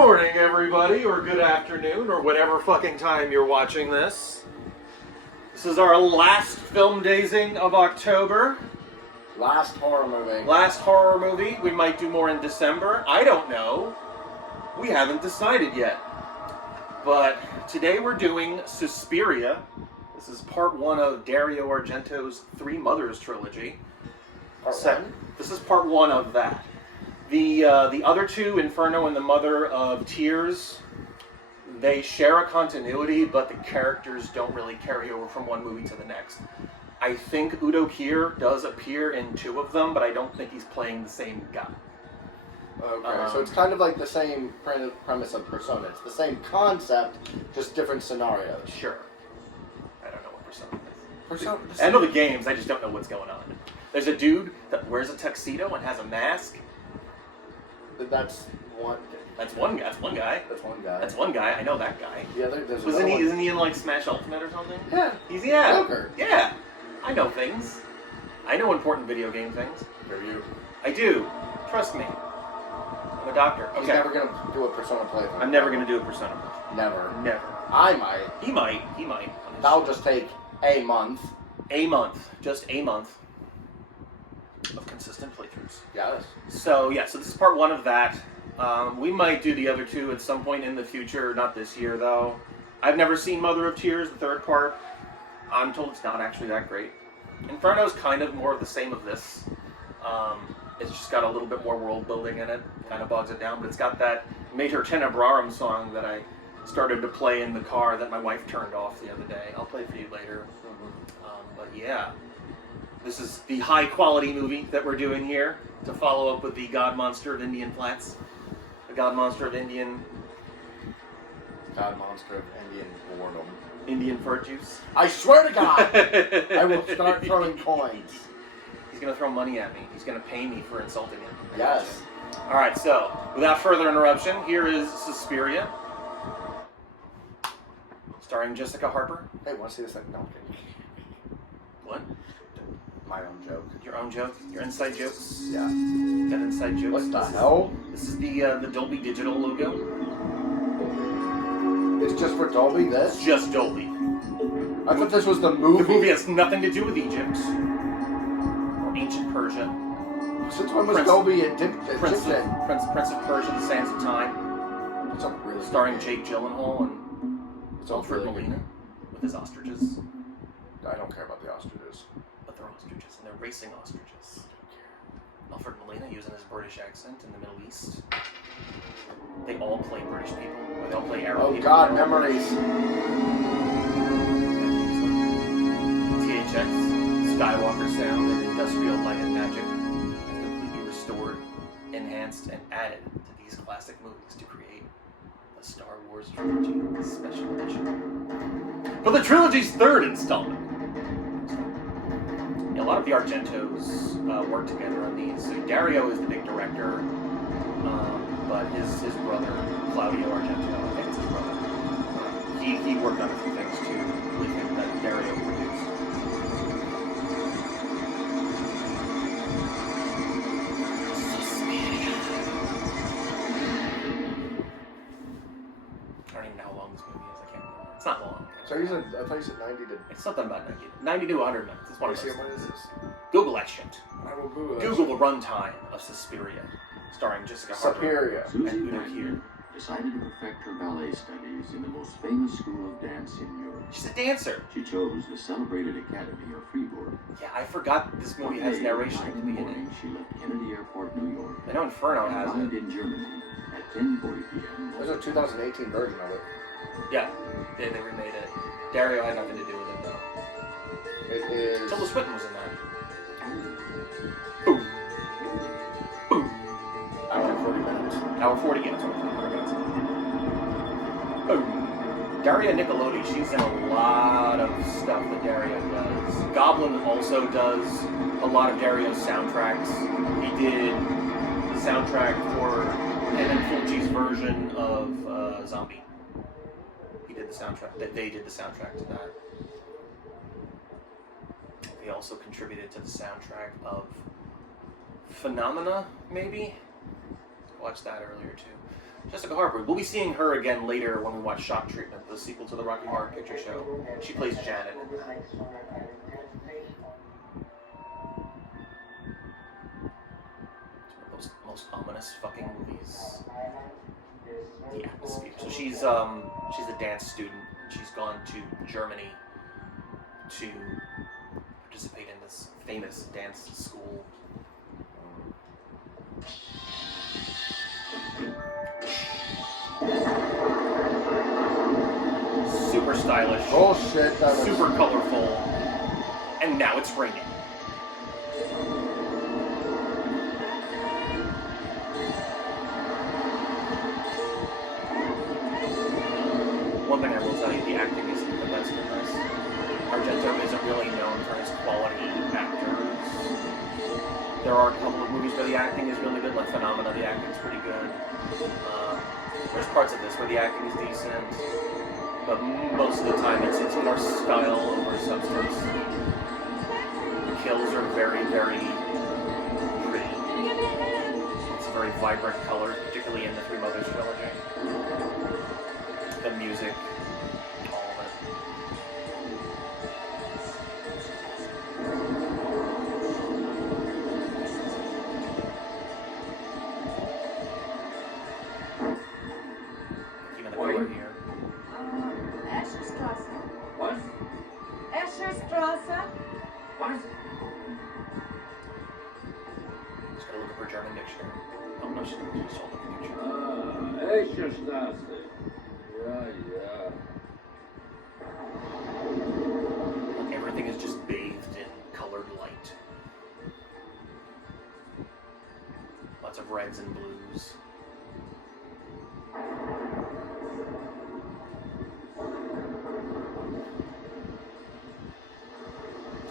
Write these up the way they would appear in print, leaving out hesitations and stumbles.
morning, everybody, or good afternoon, or whatever fucking time you're watching this. This is our last film dazing of October. Last horror movie. Last horror movie. We might do more in December. I don't know. We haven't decided yet. But today we're doing Suspiria. This is part one of Dario Argento's Three Mothers trilogy. Part one? This is part one of that. The other two, Inferno and the Mother of Tears, they share a continuity, but the characters don't really carry over from one movie to the next. I think Udo Kier does appear in two of them, but I don't think he's playing the same guy. Okay, so it's kind of like the same premise of Persona. It's the same concept, just different scenarios. Sure. I don't know what Persona is. Persona. I know the games, I just don't know what's going on. There's a dude that wears a tuxedo and has a mask. That's one. That's one guy. That's one guy. That's one guy. That's one guy. I know that guy. Yeah, there's Isn't he in like Smash Ultimate or something? Yeah. He's Joker. Yeah. I know things. I know important video game things. Do you? I do. Trust me. I'm a doctor. He's never gonna do a Persona playthrough. I'm never gonna do a Persona playthrough. Never. Never. I might. He might. He might. That'll just take a month. A month. Just a month of consistent playthroughs. Yes. So this is part one of that. We might do the other two at some point in the future, not this year though. I've never seen Mother of Tears, the third part. I'm told it's not actually that great. Inferno's kind of more of the same of this. It's just got a little bit more world building in it, kind of bogs it down, but it's got that Mater Tenebrarum song that I started to play in the car that my wife turned off the other day. I'll play for you later. But yeah. This is the high quality movie that we're doing here to follow up with the God Monster of Indian Flats. The God Monster of Indian... God Monster of Indian Boredom. Indian Fur Juice. I swear to God! I will start throwing coins. He's going to throw money at me. He's going to pay me for insulting him. Yes. Alright, so, without further interruption, here is Suspiria. Starring Jessica Harper. Hey, want to see this? No, I'm kidding. What? My own joke. Your own joke? Your inside jokes? Yeah. You got inside jokes? What the hell? This is the Dolby Digital logo. It's just for Dolby, this? It's just Dolby. I thought this was the movie. The movie has nothing to do with Egypt. Or ancient Persia. Since when was Dolby Egyptian? Prince of Persia, The Sands of Time. It's a really starring Jake Gyllenhaal and Alfred really Molina with his ostriches. I don't care about the ostriches. But they're ostriches, and they're racing ostriches. Alfred Molina using his British accent in the Middle East. They all play British people, or they all play Arab people. Oh God, memories. THX, Skywalker sound, and industrial light and magic have completely restored, enhanced, and added to these classic movies to create the Star Wars Trilogy Special Edition. For the trilogy's third installment. A lot of the Argentos work together on these. So Dario is the big director, but his brother, Claudio Argento, I think it's his brother, he worked on a few things too with him that Dario produced. I don't even know how long this movie is. I can't remember. It's not long. So I thought you said 90 to... It's something about 90 to 100 minutes. It's one of those. What is this? Google that shit. I will Google that. Google the runtime of Suspiria, starring Jessica Harper. Suspiria. And Udo Kier. Decided to perfect her ballet studies in the most famous school of dance in Europe. She's a dancer. She chose the celebrated Academy of Fribourg. Yeah, I forgot this movie has narration at the beginning. She left Kennedy Airport, New York. I know Inferno has arrived it. in Germany at 10:40 p.m. There's a 2018 version of it. Yeah, they remade it. Dario had nothing to do with it though. It is... Tilda Swinton was in that. Boom. Boom. Hour and 40 minutes. Hour 40, yeah, 100 minutes. Boom. Daria Nicolodi, she's in a lot of stuff that Dario does. Goblin also does a lot of Dario's soundtracks. He did the soundtrack for Ed and Fulci's version of Zombie. He did the soundtrack. They did the soundtrack to that. They also contributed to the soundtrack of Phenomena, maybe? Watched that earlier too. Jessica Harper. We'll be seeing her again later when we watch Shock Treatment, the sequel to the Rocky Horror Picture Show. She plays Janet in that. It's one of those most ominous fucking movies. The atmosphere. So she's a dance student. She's gone to Germany to participate in this famous dance school. Super stylish. Oh shit, that was Super colorful. And now it's raining. One thing I will tell you, the acting isn't the best in this. Argento isn't really known for his quality actors. There are a couple of movies where the acting is really good, like Phenomena, the acting's pretty good. There's parts of this where the acting is decent, but most of the time it's more style over substance. The kills are very, very pretty. It's a very vibrant color, particularly in the Three Mothers trilogy. The music, all of it. Even the color here. Escherstrasse. What? Escherstrasse. What? Just gotta look up her German dictionary. Oh no, she's all looking at picture. Escherstrasse. Yeah. Everything is just bathed in colored light. Lots of reds and blues.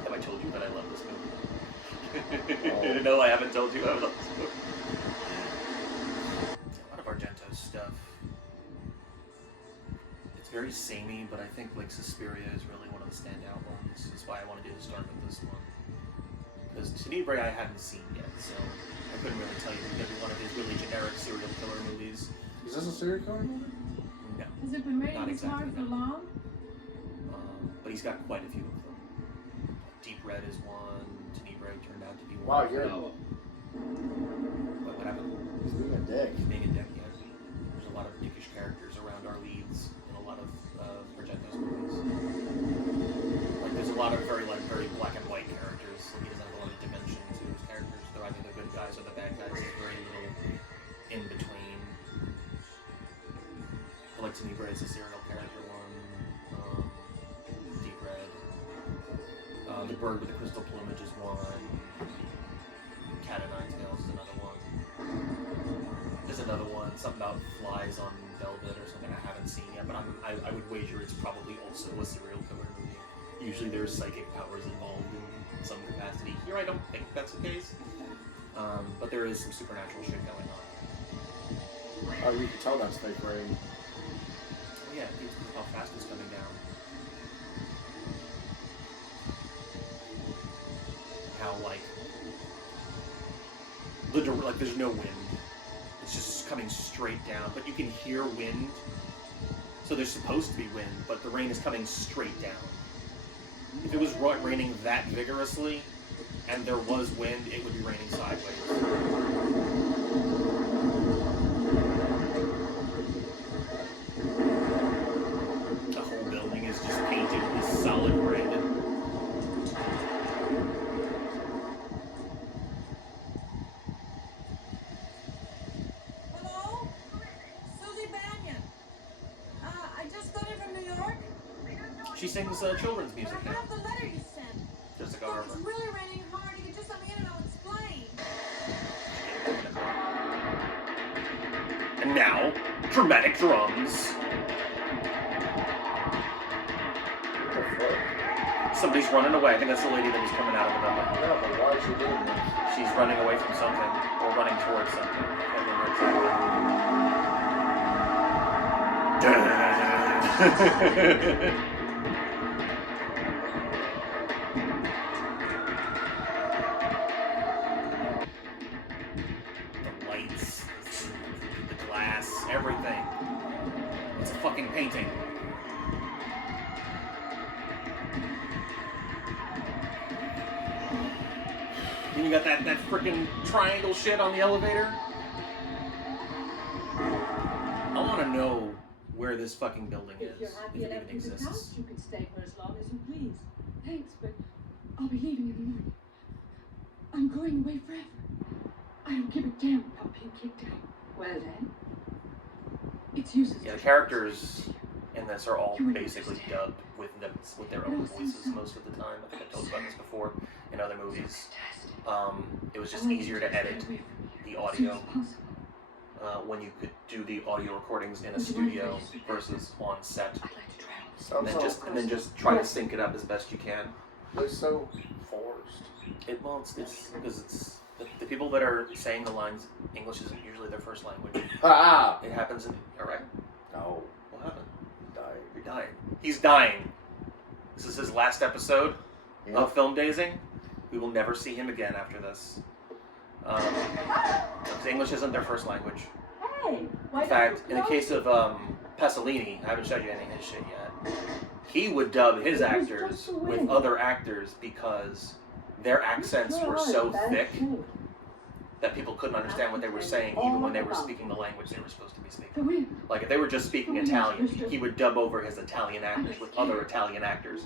Have I told you that I love this movie? No, I haven't told you I love this movie. A lot of Argento's stuff. It's very samey, but I think like Suspiria is really one of the standout ones. That's why I wanted to start with this one. Because Tenebrae I hadn't seen yet, so I couldn't really tell you every one of his really generic serial killer movies. Is this a serial killer movie? No. Has it been Not raining this hard exactly, for no. long? But he's got quite a few of them. Deep Red is one. Tenebrae turned out to be one. Wow, you're What happened? he's being a dick. Being a dick, yeah. There's a lot of dickish characters around our leads in a lot of Argento's movies. Like, there's a lot of very black and white characters. He doesn't have a lot of dimension to his characters. They're either the good guys or the bad guys. There's very little in between. I like Tenebrae as a serial character one. Deep Red. The Bird with the Crystal Plumage is one. Cat o' Nine Tails is another one. There's another one, something about flies on velvet or something I haven't seen yet, but I would wager it's probably also a serial killer movie. Usually there's psychic powers involved in some capacity. Here I don't think that's the case, but there is some supernatural shit going on. Oh, you can tell that's fake rain. Oh yeah, it's how fast it's coming down. How there's no wind. It's just coming straight down, but you can hear wind. So there's supposed to be wind, but the rain is coming straight down. If it was raining that vigorously, and there was wind, it would be raining sideways. The whole building is just painted with solid red. Hello? Susie Banyan. I just got in from New York. She sings children's music I now. have the letter you sent. Jessica Look, Harper. it's really raining hard. You can just let me in and I'll explain. And now, dramatic drums. What the fuck? Somebody's running away. I think that's the lady that was coming out of the building. Yeah, but why is she doing this? She's running away from something, or running towards something. I can't remember exactly. The lights, the glass, everything. painting. Then you got that freaking triangle shit on the elevator. I want to know where this fucking building If is, you're if happy it and even everything's house, exists. you can stay for as long as you please. Thanks, but I'll be leaving in the morning. I'm going away forever. I don't give a damn about being kicked out. Well then, it's useless. Yeah, the characters in this are all basically dubbed with their own voices most of the time. I think I told you about this before in other movies. It was just easier to edit the audio when you could do the audio recordings in a studio versus on set, and then just try to sync it up as best you can. They're so forced. It's because the people that are saying the lines, English isn't usually their first language. Ah! It happens in. All right. No. What happened? Dying. You're dying. He's dying. This is his last episode of Film Dazing. We will never see him again after this. English isn't their first language. Hey, In fact, in the case of Pasolini, I haven't showed you any of his shit yet. He would dub his actors with other actors because their accents were so thick that people couldn't understand what they were saying even when they were speaking the language they were supposed to be speaking. Like if they were just speaking Italian, he would dub over his Italian actors with other Italian actors.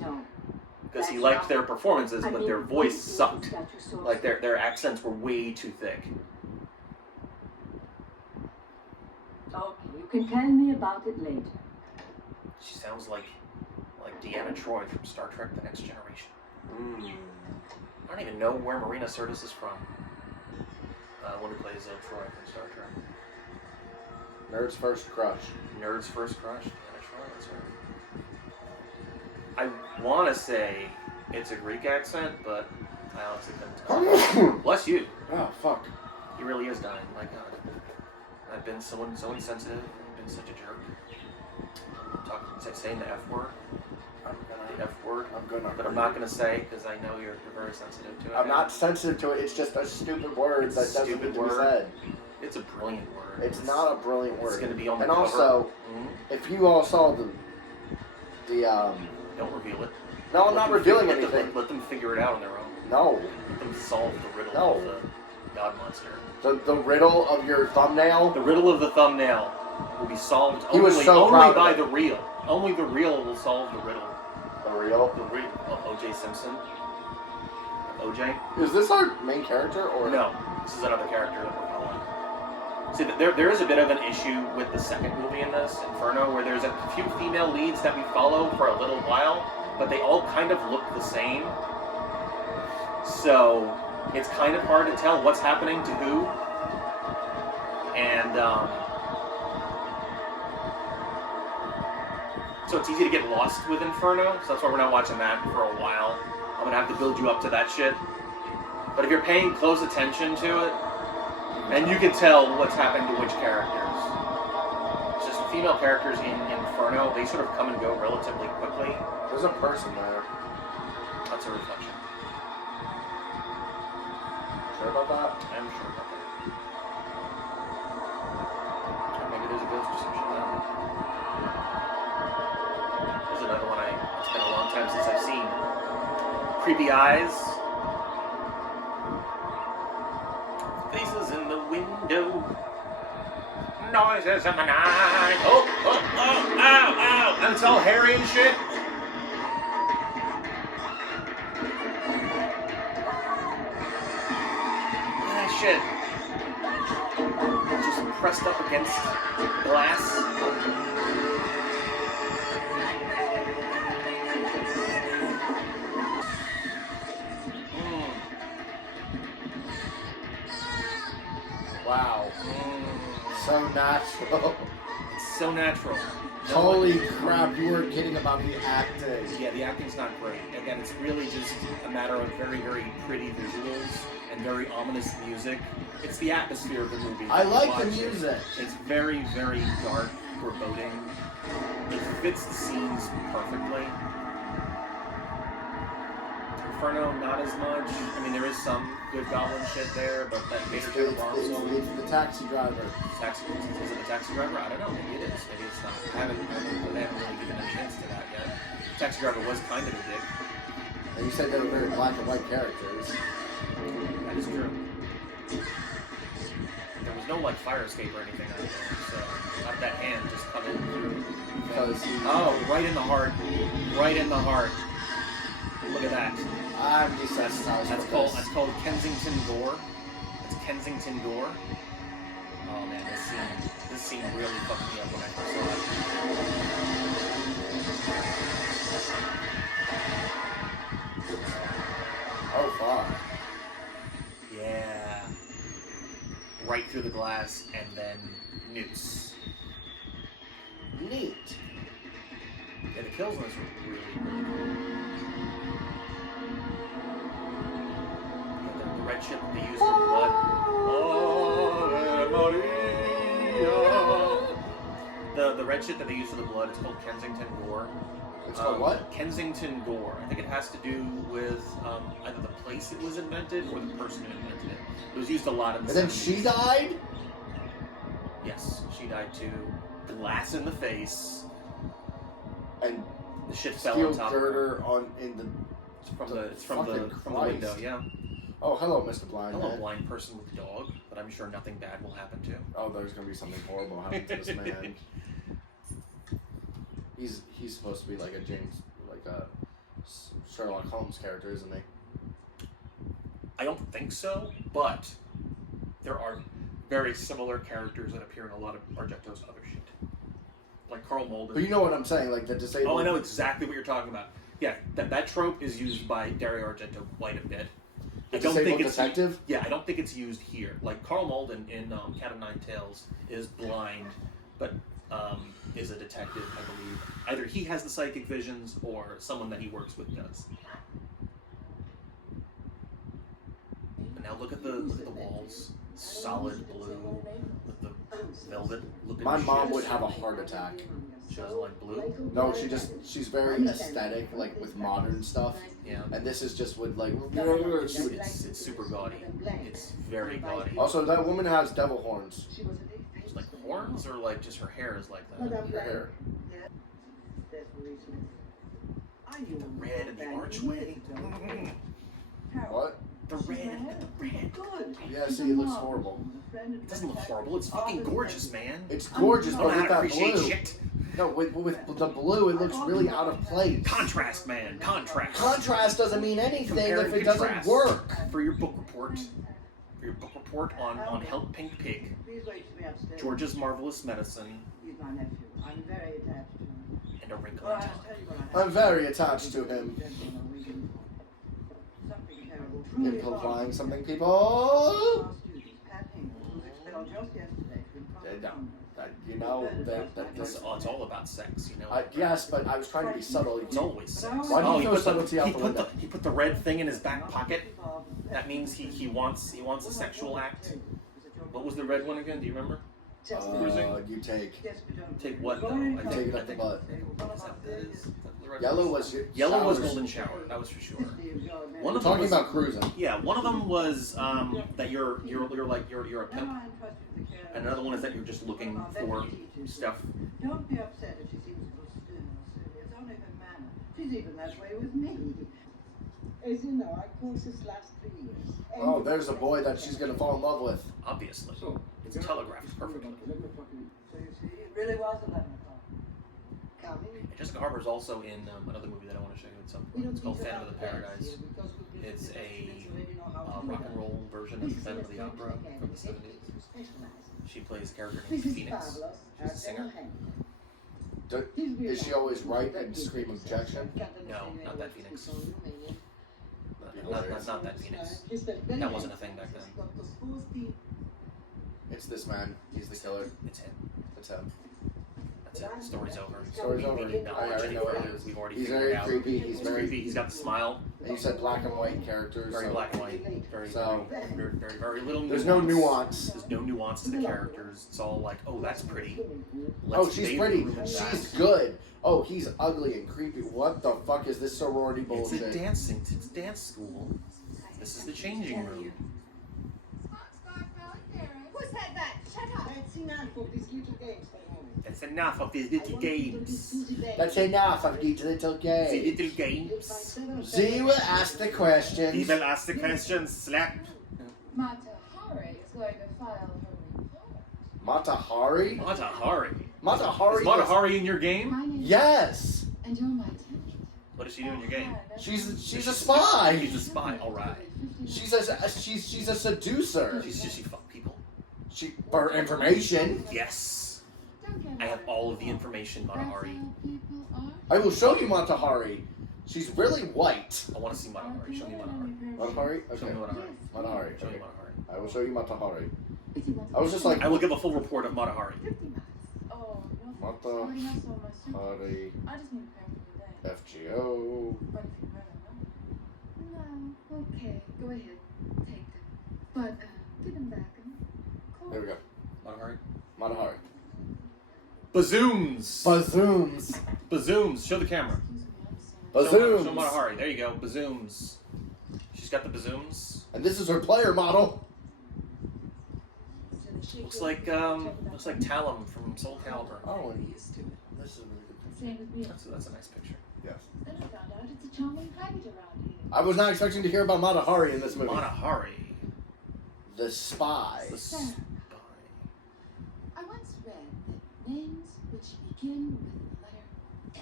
Because he liked their performances, but their voice sucked. Like their accents were way too thick. Okay, you can tell me about it later. She sounds like Deanna Troi from Star Trek: The Next Generation. I don't even know where Marina Sirtis is from. One who plays Troi from Star Trek. Nerd's First Crush. Nerd's First Crush. Deanna Troi, that's her. I want to say it's a Greek accent, but I honestly couldn't tell. Bless you. Oh, fuck. He really is dying. My God. I've been so insensitive. I've been such a jerk. Saying the F word. The F word. But I'm not gonna say because I know you're very sensitive to it. I'm not sensitive to it. It's just a stupid word that doesn't need to be said. It's a brilliant word. It's not a brilliant word. It's gonna be on the cover. And also, if you all saw the don't reveal it. No, I'm not revealing anything. Let them figure it out on their own. No. Let them solve the riddle of the God monster. The riddle of your thumbnail? The riddle of the thumbnail will be solved only by the reel. Only the reel will solve the riddle. The reel? The reel of O.J. Simpson. O.J. Is this our main character or no? This is another character that we're following. See, there is a bit of an issue with the second movie in this, Inferno, where there's a few female leads that we follow for a little while, but they all kind of look the same. So it's kind of hard to tell what's happening to who. And so it's easy to get lost with Inferno, so that's why we're not watching that for a while. I'm gonna have to build you up to that shit. But if you're paying close attention to it, and you can tell what's happened to which characters. It's just the female characters in Inferno, they sort of come and go relatively quickly. There's a person there. That's a reflection. Sure about that? I'm sure about that. Or maybe there's a ghost or some shit. I don't know. There's another one it's been a long time since I've seen. Creepy eyes. Faces in the window. Noises in the night. Oh, ow, ow. And it's all hairy and shit. Shit. Just pressed up against glass. Wow. So natural. It's so natural. Holy crap, you weren't kidding about the acting. Yeah, the acting's not great. Again, it's really just a matter of very, very pretty visuals and very ominous music. It's the atmosphere of the movie. I like the music. It's very, very dark, foreboding. It fits the scenes perfectly. Inferno, not as much. I mean, there is some good goblin shit there, but that Major General Bronzo... It's the taxi driver. Is it the taxi driver? I don't know. Maybe it is. Maybe it's not. They haven't really given a chance to that yet. Taxi driver was kind of a dick. And you said they were very black and white characters. That is true. There was no like fire escape or anything out there, so not that hand just coming through. Oh, right in the heart. Right in the heart. Look at that. I'm desensitized. That's called Kensington Gore. It's Kensington Gore. Oh man, this scene really fucked me up when I first saw it. Oh fuck. Yeah. Right through the glass and then noose. Neat. Yeah, the kills on this were really cool. Yeah, the red shit that they use for blood. Oh, Maria. The red shit that they use for the blood, it's called Kensington Gore. It's called what? Kensington Gore. I think it has to do with either the place it was invented or the person who invented it. It was used a lot in the 70s. And then she died? Yes, she died too. Glass in the face. And the shit fell steel on top of her. girder on in the. It's from the window, yeah. Oh, hello, Mr. Blind Hello, Man. blind person with dog, but I'm sure nothing bad will happen to. Oh, there's gonna be something horrible happen to this man. He's supposed to be like a Sherlock Holmes character, isn't he? I don't think so, but there are very similar characters that appear in a lot of Argento's other shit. Like Carl Mulder. But you know what I'm saying, like the disabled... Oh, I know exactly what you're talking about. Yeah, that trope is used by Dario Argento quite a bit. The disabled detective? Yeah, I don't think it's used here. Like Carl Malden in Cat of Nine Tails is blind, but is a detective, I believe. Either he has the psychic visions or someone that he works with does. But now look at the walls, solid blue with the velvet looking. My mom shit. would have a heart attack. She doesn't like blue. No, she's very aesthetic, like with modern stuff. Yeah. And this is just with like. It's super gaudy. It's very gaudy. Also, that woman has devil horns. It's like horns or like just her hair is like that. Her hair. The red and the archway. What? The red. Yeah, see, it looks horrible. It doesn't look horrible. It's fucking gorgeous, man. It's gorgeous, I don't but know with how to that appreciate blue. shit. No, with the blue, it looks really out of place. Contrast, man. Contrast. Contrast doesn't mean anything Compare if and it doesn't contrast. work. For your book report. On Help Pink Pig. George's Marvelous Medicine. He's my nephew. I'm very attached to him. And A Wrinkle Well, in I'll Time. tell you what I I'm very attached to him. Something terrible. Truly Implying something, people. Our student, Pat Hingle, was expelled just yesterday for improper You know that this. It's all about sex, you know. Yes, but I was trying to be subtle. It's always sex. Why do you he throw put subtlety out he the put window? he put the red thing in his back pocket. That means he wants a sexual act. What was the red one again? Do you remember? You Take what though? You take it up the butt. Is that what that is? Is that the red Yellow one? was Yellow was showers. Golden Shower. That was for sure. One We're of them talking was, about cruising. Yeah, one of them was that you're a pimp, and another one is that you're just looking for stuff. Don't be upset if she seems a little still. It's only her manner. She's even that way with me. As you know, our courses last 3 years. Oh, there's a boy that she's gonna fall in love with. Obviously, it's telegraphed perfectly. So you see, it really was 11 o'clock. Coming. And Jessica Harper is also in another movie that I want to show you at some point. It's called Phantom of the Paradise. It's a rock and roll version of Phantom of the Opera from the 70s. She plays a character named Phoenix. She's a singer. Is she always right and scream objection? No, not that Phoenix. Not that Phoenix. That wasn't a thing back then. It's this man. He's the killer. It's him. It's him. That's it. The story's over. Story's over. We need not I watch already any know what it further. is. We've already He's figured very it out. creepy. He's He's very. creepy. He's got the smile. And you said black and white characters. Very so black and white. Very, So- very little nuance. There's no nuance. There's no nuance to the characters. It's all like, oh, that's pretty. Oh, Let's she's bathe pretty. the room in She's that. good. Oh, he's ugly and creepy. What the fuck is this sorority It's bullshit? a dancing. It's dance school. This is the changing room. Who said that? Shut up. That's enough of these little games. That's enough of these little games. That's enough of these little The games. little games. Z will ask the questions. He will ask the questions. Slap. Mata Hari is going to file her report. Matahari? Matahari. Matahari. Is Matahari in your game? My name Yes. and you're my tenant. What does she do in your game? She's a She's spy. a spy. All right. She's a seducer. She fuck people. She for information. Yes. I have all of the information, Matahari. I will show you Matahari. She's really white. I want to see Matahari. Show me Matahari. Matahari? Show Okay. me Matahari. Matahari. Show me Okay. Matahari. I will show you Matahari. I was just like, I will give a full report of Matahari. 50 miles. Oh, no. Mata- Already have so much soup. Matahari, I just need to pay for the day. FGO. But if you really know. No, okay, go ahead. Take them. But, give them back. Cool. There we go. Matahari. Matahari. Bazooms. Bazooms. Bazooms. Show the camera. Excuse me, I'm sorry. Bazooms. Show Matahari. There you go. Bazooms. She's got the bazooms. And this is her player model. Looks like Talum from Soul Calibur. Oh, and this is a really good Same with me. That's a nice picture. Yes. Then I found out it's a charming private around here. I was not expecting to hear about Matahari in this movie. Matahari. The spy. The Sir, spy. I once read that names which begin with the letter S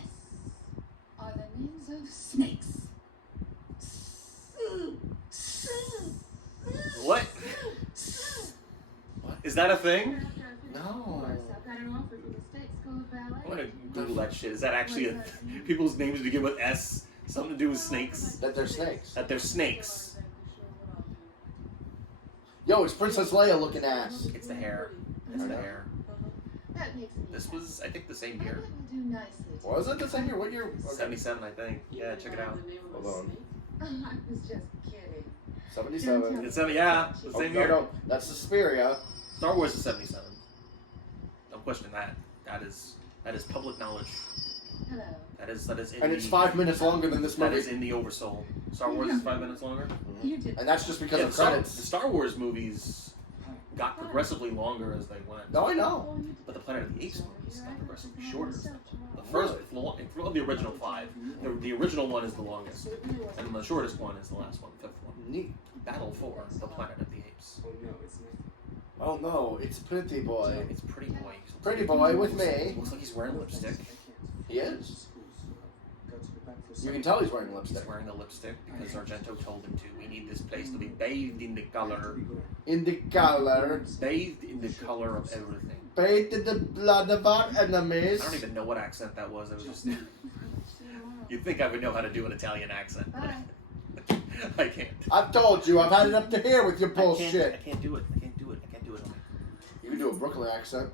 are the names of snakes. What? Is that a thing? No. I've got an offer for the State School of Ballet. I'm gonna Google that shit. Is that actually a people's names begin with S? Something to do with snakes? That they're snakes. That they're snakes. Yo, it's Princess Leia looking ass. It's the hair. It's the hair. That makes me This was, I think, the same year. do nicely. Was it the same year? What year? Okay. 77, I think. Yeah, check it out. Hold on. I was just kidding. 77. It's yeah, the Oh, same no, year. no, that's Suspiria. Star Wars is 77. Don't question that. That is public knowledge. Hello. That is in And the, it's 5 minutes longer than this That movie. is in the Oversoul. Star Wars is 5 minutes longer. You did. And that's just because Yeah, of the credits. Star Wars movies got progressively longer as they went. No, I know. But the Planet of the Apes movies got progressively shorter. The first, of the original 5, the original one is the longest, and the shortest one is the last one, the 5th one. Neat. Battle for the Planet of the Apes. Oh no, it's Pretty Boy. It's Pretty Boy. Pretty Boy with me. Looks like he's wearing lipstick. He is. You can tell he's wearing He's lipstick. wearing the lipstick because Argento told him to. We need this place to be bathed in the color. In the color, Bathed in the color of everything. bathed in the blood of our I enemies. don't even know what accent that was. It was just. You'd think I would know how to do an Italian accent. Bye. I can't. I've told you, I've had it up to here with your I bullshit. can't do it. I can't do it. I can't do it. You can do a Brooklyn accent.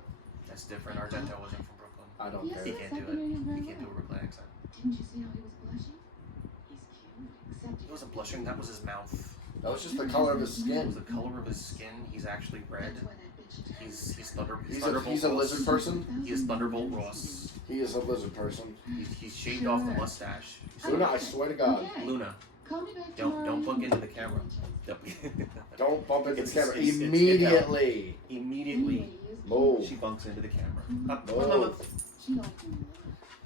That's different. Argento wasn't from Brooklyn. I don't He care. can't do it. He can't do a Brooklyn accent. Didn't you see how he was blushing? He's cute, except He wasn't blushing. That was his mouth. That was just the color of his It skin. was the color of his skin. He's actually red. That's why that bitch He's Thunderbolt. He's a Ross. lizard person. He is Thunderbolt Ross. He is a lizard person. He's shaved off the mustache. Luna, I swear to God. Okay. Luna, Call me back don't tomorrow bump evening. into the camera. Don't bump into the It's- camera it's- it's- immediately. Immediately, Move. she bumps into the camera. Up. Move. She liked me.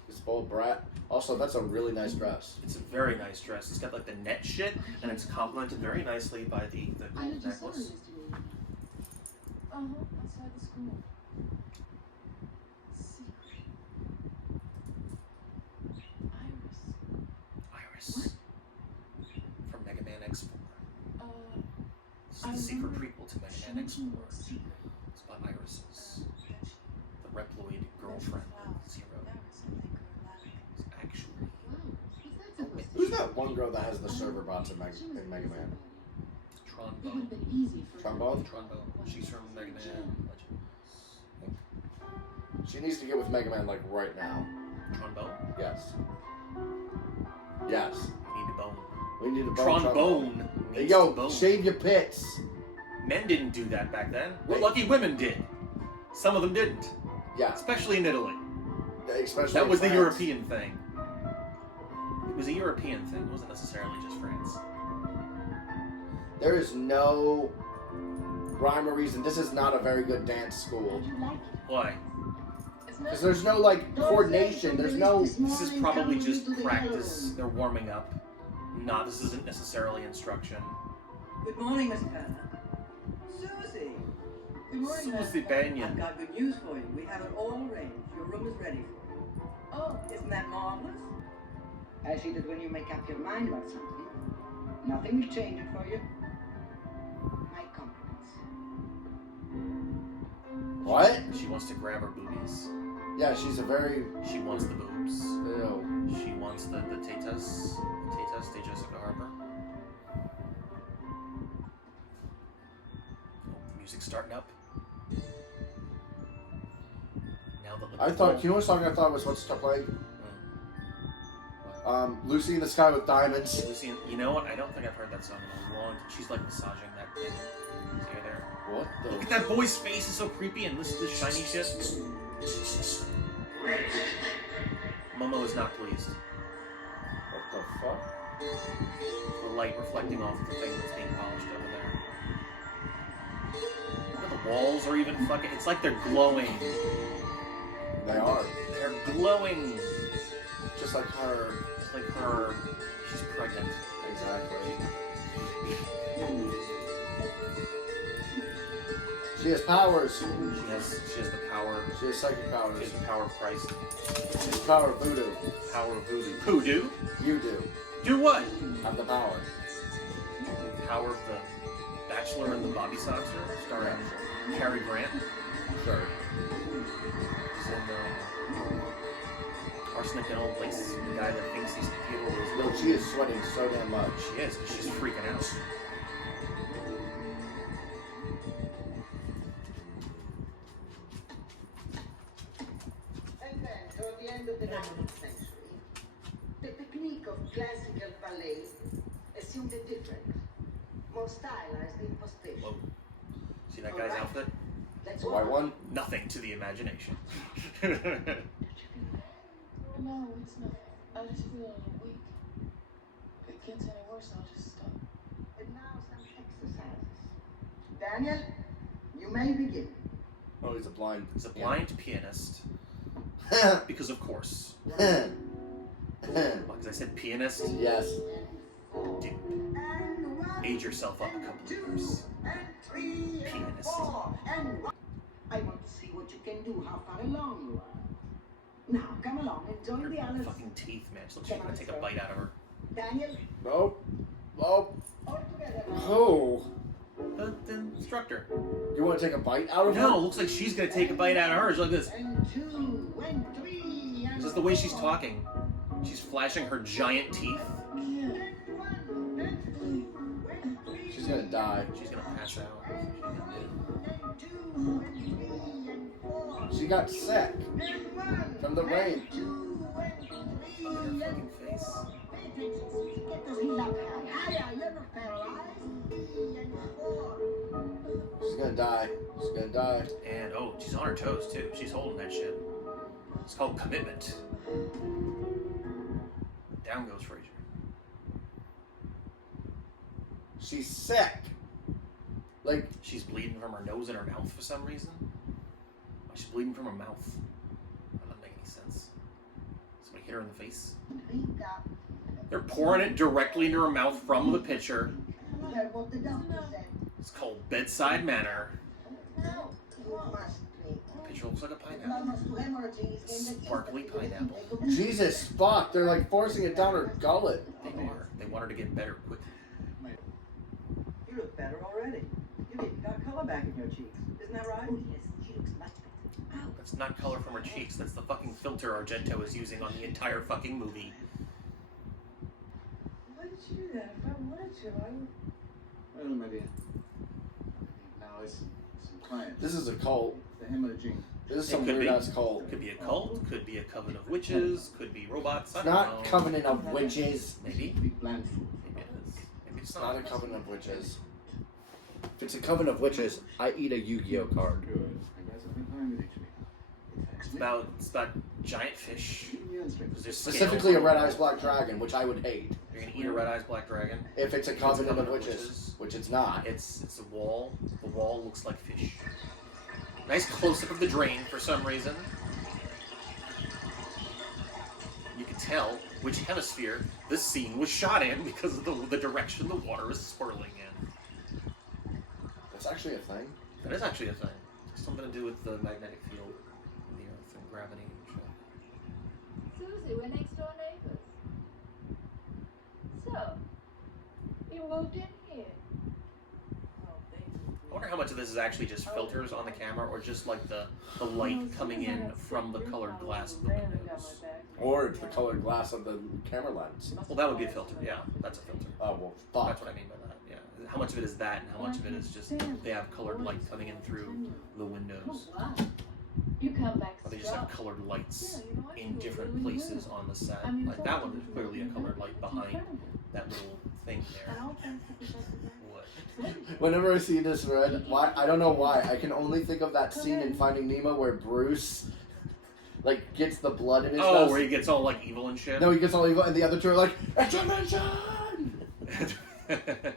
This spoiled brat. Also, that's a really nice dress. It's a very nice dress. It's got like the net shit, and it's complemented very nicely by the I gold heard you saw her necklace. yesterday. Outside the school. Secret. Iris. Iris. From Mega Man X4. This is I the secret remember prequel to Mega Man X4. It's about Iris's, the Reploid girlfriend of Zero. It's actually Who's that one girl that has the server bots in Mega Man? It would have Trombone. been easy for Trombone? Trombone. She's from Mega Man Legends. She needs to get with Mega Man like right now. Trombone? Yes. Yes. We need a bone. We need a bone. Trombone. Hey, needs yo, to bone. shave your pits. Men didn't do that back then. We're Hey. lucky women did. Some of them didn't. Yeah. Especially in Italy. Especially That in was the France. European thing. It was a European thing. It wasn't necessarily just France. There is no rhyme or reason. This is not a very good dance school. How'd you like it? Why? Because there's no, like, coordination. There's no... This is probably just practice. They're warming up. This isn't necessarily instruction. Good morning, Miss Turner. Susie. Good morning, Susie I've Banyan. got good news for you. We have it all arranged. Your room is ready for you. Oh, isn't that marvelous? I see that when you make up your mind about something, nothing will change it for you. My compliments. What? She wants to grab her boobies. Yeah, she's a very... She wants the boobs. Ew. She wants the tetas. Tetas de Jessica Harper. Oh, the music's starting up. Now the I thought... You know what song I thought was supposed to play? Lucy in the Sky with Diamonds. Lucy, you know what? I don't think I've heard that song in a long time. She's like massaging that thing. See her there? What the... Look at that boy's face, it's so creepy, and listen to this shiny shit. Momo is not pleased. What the fuck? The light reflecting off the thing that's being polished over there. Look at the walls are even fucking... It's like they're glowing. They are. They're glowing. Just like her. It's like her... She's pregnant. Exactly. She has powers. She has the power. She has psychic She powers. has the power of Christ. She has the power of voodoo. Power of voodoo. Hoodoo? You do. Do what? Have the power. Power of the Bachelor and the Bobby Soxer, starring Cary Grant. Sure. He's in Arsenic and Old Lace, the guy that thinks he's Theodore No, Roosevelt. she is sweating so damn much. She is, because she's freaking out. And then, toward the end of the 19th century, the technique of classical ballet assumed a different, more stylized impostation. Whoa. See that guy's outfit? Let's The white one? Nothing to the imagination. No, it's not. I just feel a little weak. If it gets any worse, I'll just stop. And now some exercises. Daniel, you may begin. Oh, he's a blind. He's a blind pianist, because of course. Because I said pianist. Yes. Dude, And one, age yourself up a couple of years. and three, and Pianist. four, and one. I want to see what you can do, how far along you are. Now, come along and join the Her others. fucking teeth, man. She looks like she's gonna take a bite out of her. Daniel, Nope. Nope. all together. Oh. The instructor. You want to take a bite out of her? No, looks like she's gonna take a bite out of hers. Look at this. And two, and three, and This is the way she's talking. She's flashing her giant teeth. and one, and two, and three, She's gonna die. She's gonna pass out. and two, and three, and four, She got sick and one, from the rain. and two, and three, Look at her and fucking face. Get those heels up higher, you're not paralyzed. And four. She's gonna die. She's gonna die. And oh, she's on her toes too. She's holding that shit. It's called commitment. Down goes Fraser. She's sick. Like, She's bleeding from her nose and her mouth for some reason. Why she's bleeding from her mouth? That doesn't make any sense. Somebody hit her in the face. They're pouring it directly into her mouth from the pitcher. That's what the doctor said. It's called bedside manner. No, you must drink. The pitcher looks like a pineapple. Almost to hemorrhaging is in the Sparkly pineapple. Jesus fuck. They're like forcing it down her gullet. They are. They want her to get better quickly. You look better already. You've even got color back in your cheeks. Isn't that right? Oh, yes. She looks much better. That's not color from her cheeks. That's the fucking filter Argento is using on the entire fucking movie. Why did you do that? If I wanted to, I would. Well, maybe now it's some clients. This is a cult. The hemorrhaging This is some It could weird be. ass cult. Could be a cult, could be a coven of witches, could be robots. I It's don't not know. Covenant of Witches. Maybe. We plan food. Maybe it is. Maybe it's It's not. not a Covenant of Witches. If it's a Covenant of Witches, I eat a Yu-Gi-Oh card. Good. I guess I've been fine with it. It's about giant fish. There's Specifically a scales Red on Eyes it. Black Dragon, which I would hate. You're gonna eat a red eyes black dragon. If it's a Covenant of Witches, which it's not. It's a wall. The wall looks like fish. Nice close up of the drain for some reason. You can tell which hemisphere this scene was shot in because of the direction the water is swirling in. That's actually a thing. That is actually a thing. It's something to do with the magnetic field of the Earth and gravity and shit. Susie, we're next door neighbors. So, you moved in here. Oh, thank you. I wonder how much of this is actually just filters on the camera or just like the light coming in from the colored glass of the windows. Or it's the colored glass of the camera lens. Well, that would be a filter. Yeah, that's a filter. Oh, well, fuck. That's what I mean by that. Yeah. How much of it is that, and how much of it is just they have colored light coming in through the windows. Wow. You come back Or they just strong. have colored lights Yeah, you know, I in feel different really places good. on the set. I mean, Like that one, there's clearly a colored light behind Incredible. that little thing there. And all thanks to Professor Grant. What? Whenever I see this red, why I don't know why. I can only think of that scene in Finding Nemo where Bruce, like, gets the blood in his Oh, nose. where he gets all like evil and shit. No, he gets all evil, and the other two are like, "Intervention!" It's a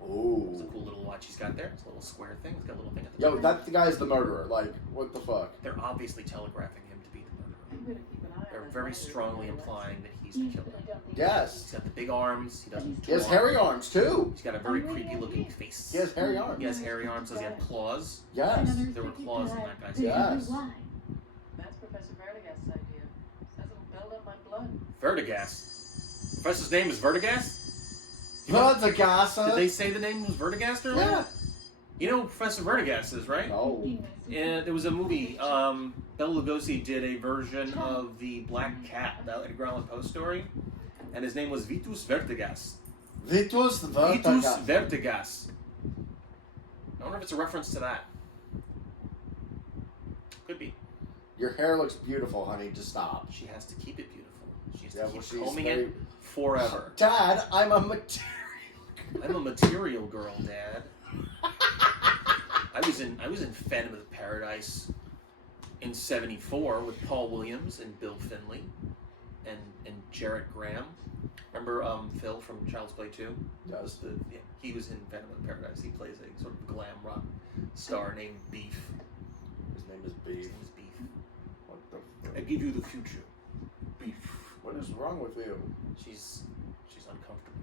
Oh, cool little watch he's got there. It's a little square thing. It's got a little thing at the yo, top. that guy's the murderer. Like, what the fuck? They're obviously telegraphing him to be the murderer. You better keep an eye on They're this very man. strongly implying that he's the Yeah, killer. but I don't think- Yes, He's got the big arms. He doesn't. he has talk. hairy arms too. He's got a very creepy looking face. He has hairy arms. He has hairy arms. Does he have claws? Yes. There were claws in that guy's Yeah. hand. Yes. Why? That's Professor Vertigast's idea. Says it'll build up my blood. Vertigast. Professor's name is Vertigast? Vertigasa. Did they say the name was Vertigast earlier? Yeah. You know who Professor Vertigast is, right? No. Yeah, there was a movie. Bela Lugosi did a version of the Black Cat, that Edgar Allan Poe story, and his name was Vitus Vertigast. Vitus Vitus Vertigasa. Vertigast. I wonder if it's a reference to that. Could be. Your hair looks beautiful, honey. Just stop. She has to keep it beautiful. She has Yeah, to well, keep she's combing very- it forever. Dad, I'm a material. I'm a material girl, Dad. I was in Phantom of the Paradise in '74 with Paul Williams and Bill Finley and Jarrett Graham. Remember Phil from Child's Play 2? Yes. Yeah, he was in Phantom of the Paradise. He plays a sort of glam rock star named Beef. His name is His Beef. name is Beef. What the I fuck? give you the future, Beef. What is wrong with you? She's uncomfortable.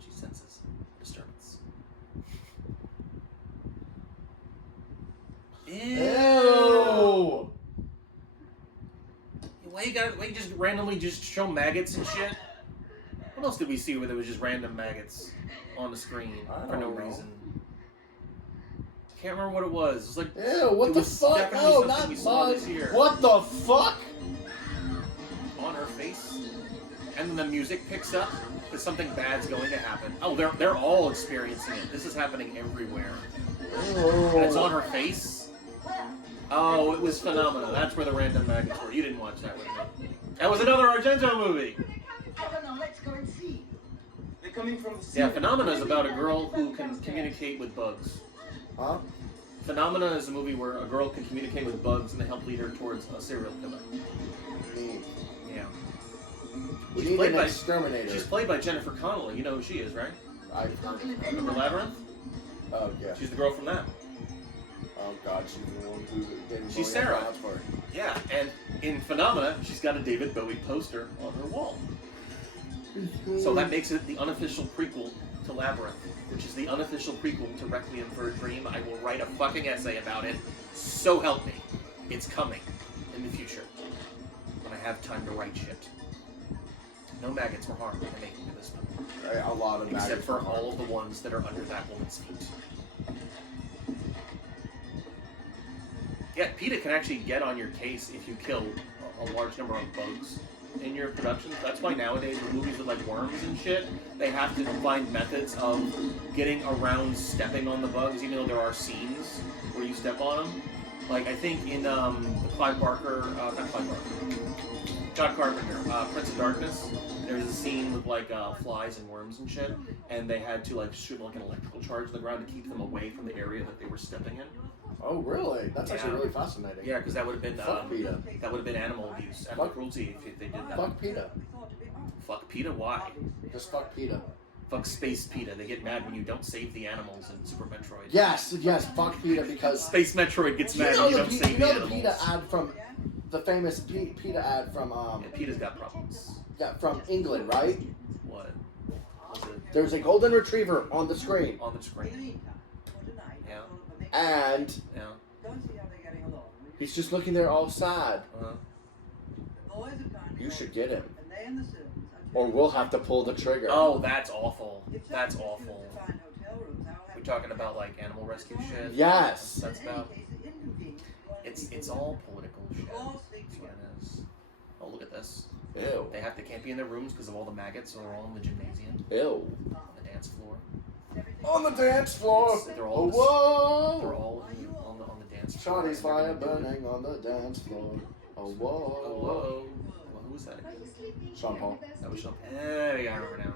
She senses disturbance. Ew! Why you just randomly just show maggots and shit? What else did we see where there was just random maggots on the screen I for no don't know. reason? Can't remember what it was. It was like Ew, what it the was fuck? definitely No, something not we saw mine. this year. What the fuck? On her face, and then the music picks up because something bad's going to happen. Oh, they're all experiencing it. This is happening everywhere, and it's on her face. Oh, it was Phenomena. That's where the random maggots were. You didn't watch that with me. That was another Argento movie. I don't know, let's go and see. They're coming from the Yeah, Phenomena is about a girl who can communicate with bugs. Huh? Phenomena is a movie where a girl can communicate with bugs and they help lead her towards a serial killer. Me. Yeah. We She's need played an by- exterminator. She's played by Jennifer Connelly. You know who she is, right? I've heard. Remember Labyrinth? Oh, yeah. She's the girl from that. Oh, God, she's the one who didn't She's really have Sarah. thoughts for it. Yeah, and in Phenomena, she's got a David Bowie poster on her wall. So that makes it the unofficial prequel to Labyrinth, which is the unofficial prequel to Requiem for a Dream. I will write a fucking essay about it. So help me. It's coming in the future when I have time to write shit. No maggots were harmed in the making of this movie, A lot of except maggots for were all of the ones that are under that woman's feet. Yeah, PETA can actually get on your case if you kill a large number of bugs in your productions. That's why nowadays with movies with like worms and shit, they have to find methods of getting around stepping on the bugs, even though there are scenes where you step on them. Like, I think in the Clive Barker, not Clive Barker, John Carpenter, Prince of Darkness, there's a scene with, like, flies and worms and shit, and they had to, like, shoot, like, an electrical charge to the ground to keep them away from the area that they were stepping in. Oh, really? That's actually Yeah. really fascinating. Yeah, because that would have been, Fuck PETA. that would have been animal abuse, animal cruelty if they did that. Fuck PETA. Fuck PETA, why? Just fuck PETA. Fuck Space PETA. They get mad when you don't save the animals in Super Metroid. Yes, fuck PETA because... Space Metroid gets mad when you don't save the the animals. PETA ad from... The famous PETA ad from, Yeah, PETA's got problems. Yeah, from England, right? What? Was it There's a golden retriever on the screen. on the screen? Yeah. And Yeah. he's just looking there all sad. Uh-huh. You should get him. Or we'll have to pull the trigger. Oh, that's awful. That's awful. We're talking about, like, animal rescue shit? Yes. That's about... It's all political shit. That's what it is. Oh, look at this. Ew. They can't be in their rooms because of all the maggots, so they're all in the gymnasium. Ew. On the dance floor. On the dance floor. They're Oh, all, whoa. they're all on the dance floor. Shawty's fire burning on the dance floor. Oh, whoa. Oh, whoa. Well, who was that? Sean Paul. That was Sean. Hey, I remember now.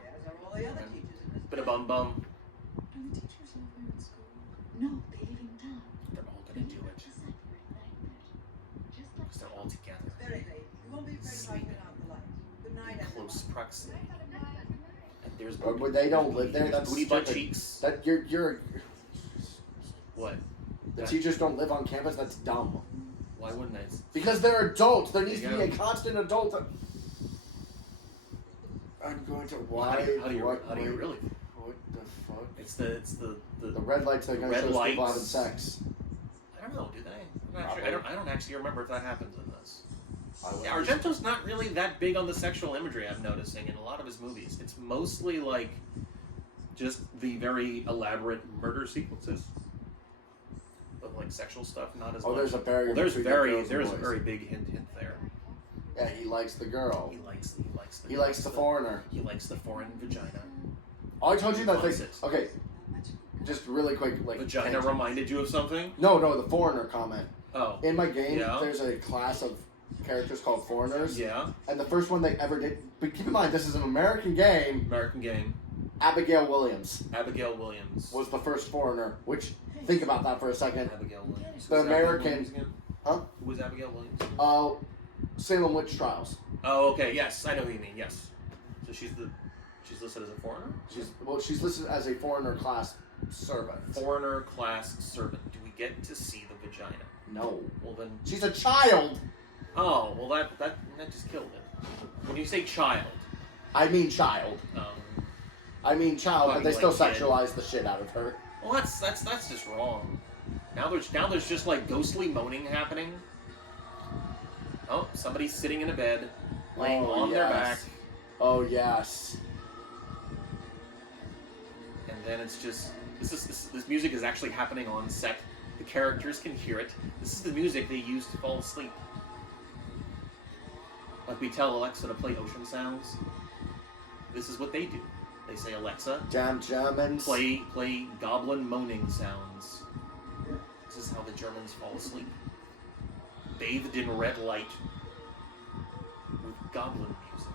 Bit of bum bum. Do the teachers live here in school? No, they live in town. They're all gonna do it. Because they're all together. Sleeping. In close proximity. And there's But they don't live there. That's booty butt stupid. cheeks. That you're. What? The teachers don't live on campus. That's dumb. Why wouldn't I? Because they're adults. There needs to be Yeah. a constant adult. I'm going to. Why? How do you really? What the fuck? It's the The red lights are going to red show us people lights. having sex. I don't know. Do they? I'm not sure. I don't actually remember if that happens in this. I Yeah, Argento's not really that big on the sexual imagery. I'm noticing in a lot of his movies. It's mostly like just the very elaborate murder sequences. But like sexual stuff, not as much. there's a barrier. Well, there's between girls and there's a boys. very big hint there. Yeah, he likes the girl. He likes He likes the foreigner. He likes the foreign vagina. Oh, I told you that Likes thing. it. Okay, just really quick, like Vagina tangent. reminded you of something? No, the foreigner comment. Oh. In my game, Yeah. there's a class of characters called foreigners, Yeah. and the first one they ever did. But keep in mind, this is an American game. American game. Abigail Williams Abigail Williams. was the first foreigner. Which, think about that for a second. Abigail Williams. The Who's Abigail American- Williams again? Huh? Who was Abigail Williams? Salem witch trials. Oh, okay. Yes, I know who you mean. Yes. So she's listed as a foreigner. She's listed as a foreigner class servant. Foreigner class servant. Do we get to see the vagina? No, Well then. she's a child. Oh, well that just killed it. When you say child, I mean child. I mean child, but Fucking they still like kid. sexualize the shit out of her. well that's just wrong. Now there's just like ghostly moaning happening. Oh, somebody's sitting in a bed, laying Oh, on their yes. back, Oh yes. and then it's just this music is actually happening on set. The characters can hear it. This is the music they use to fall asleep. Like we tell Alexa to play ocean sounds. This is what they do. They say, Alexa, Damn Germans. play goblin moaning sounds. This is how the Germans fall asleep. Bathed in red light with goblin music.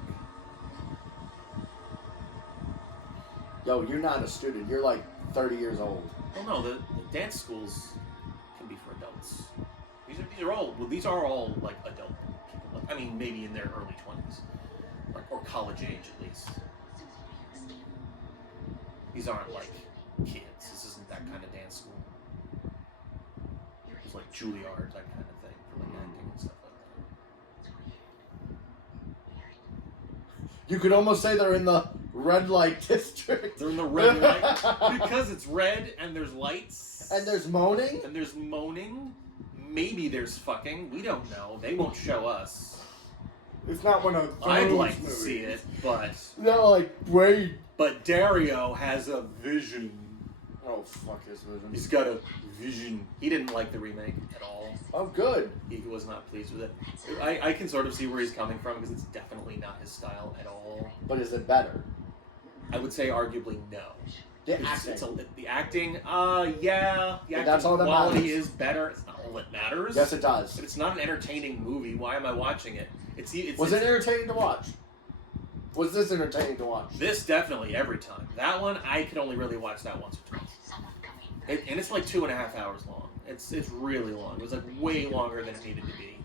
Yo, you're not a student. You're like 30 years old. Well, no, the dance schools can be for adults. These are all like adult people. Like, I mean, maybe in their early 20s, or college age at least. These aren't like kids. This isn't that kind of dance school. It's like Juilliard, that kind of thing for like acting and stuff like that. You could almost say they're in the red light district. They're in the red light because it's red and there's lights And there's moaning? and there's moaning. Maybe there's fucking. We don't know. They won't show us. It's not one of those I'd like to movies. see it, but No, like, wait. Dario has a vision. Oh, fuck his vision. He's got a vision. He didn't like the remake at all. Oh, good. He was not pleased with it. I can sort of see where he's coming from because it's definitely not his style at all. But is it better? I would say arguably no. The acting. The acting, yeah. The acting that's all that quality matters. is better. It's not all that matters. Yes, it does. But it's not an entertaining movie. Why am I watching it? Was it entertaining to watch? Was this entertaining to watch? This definitely every time. That one, I could only really watch that once or twice. And it's like 2.5 hours long. It's really long. It was like way longer than it needed to be.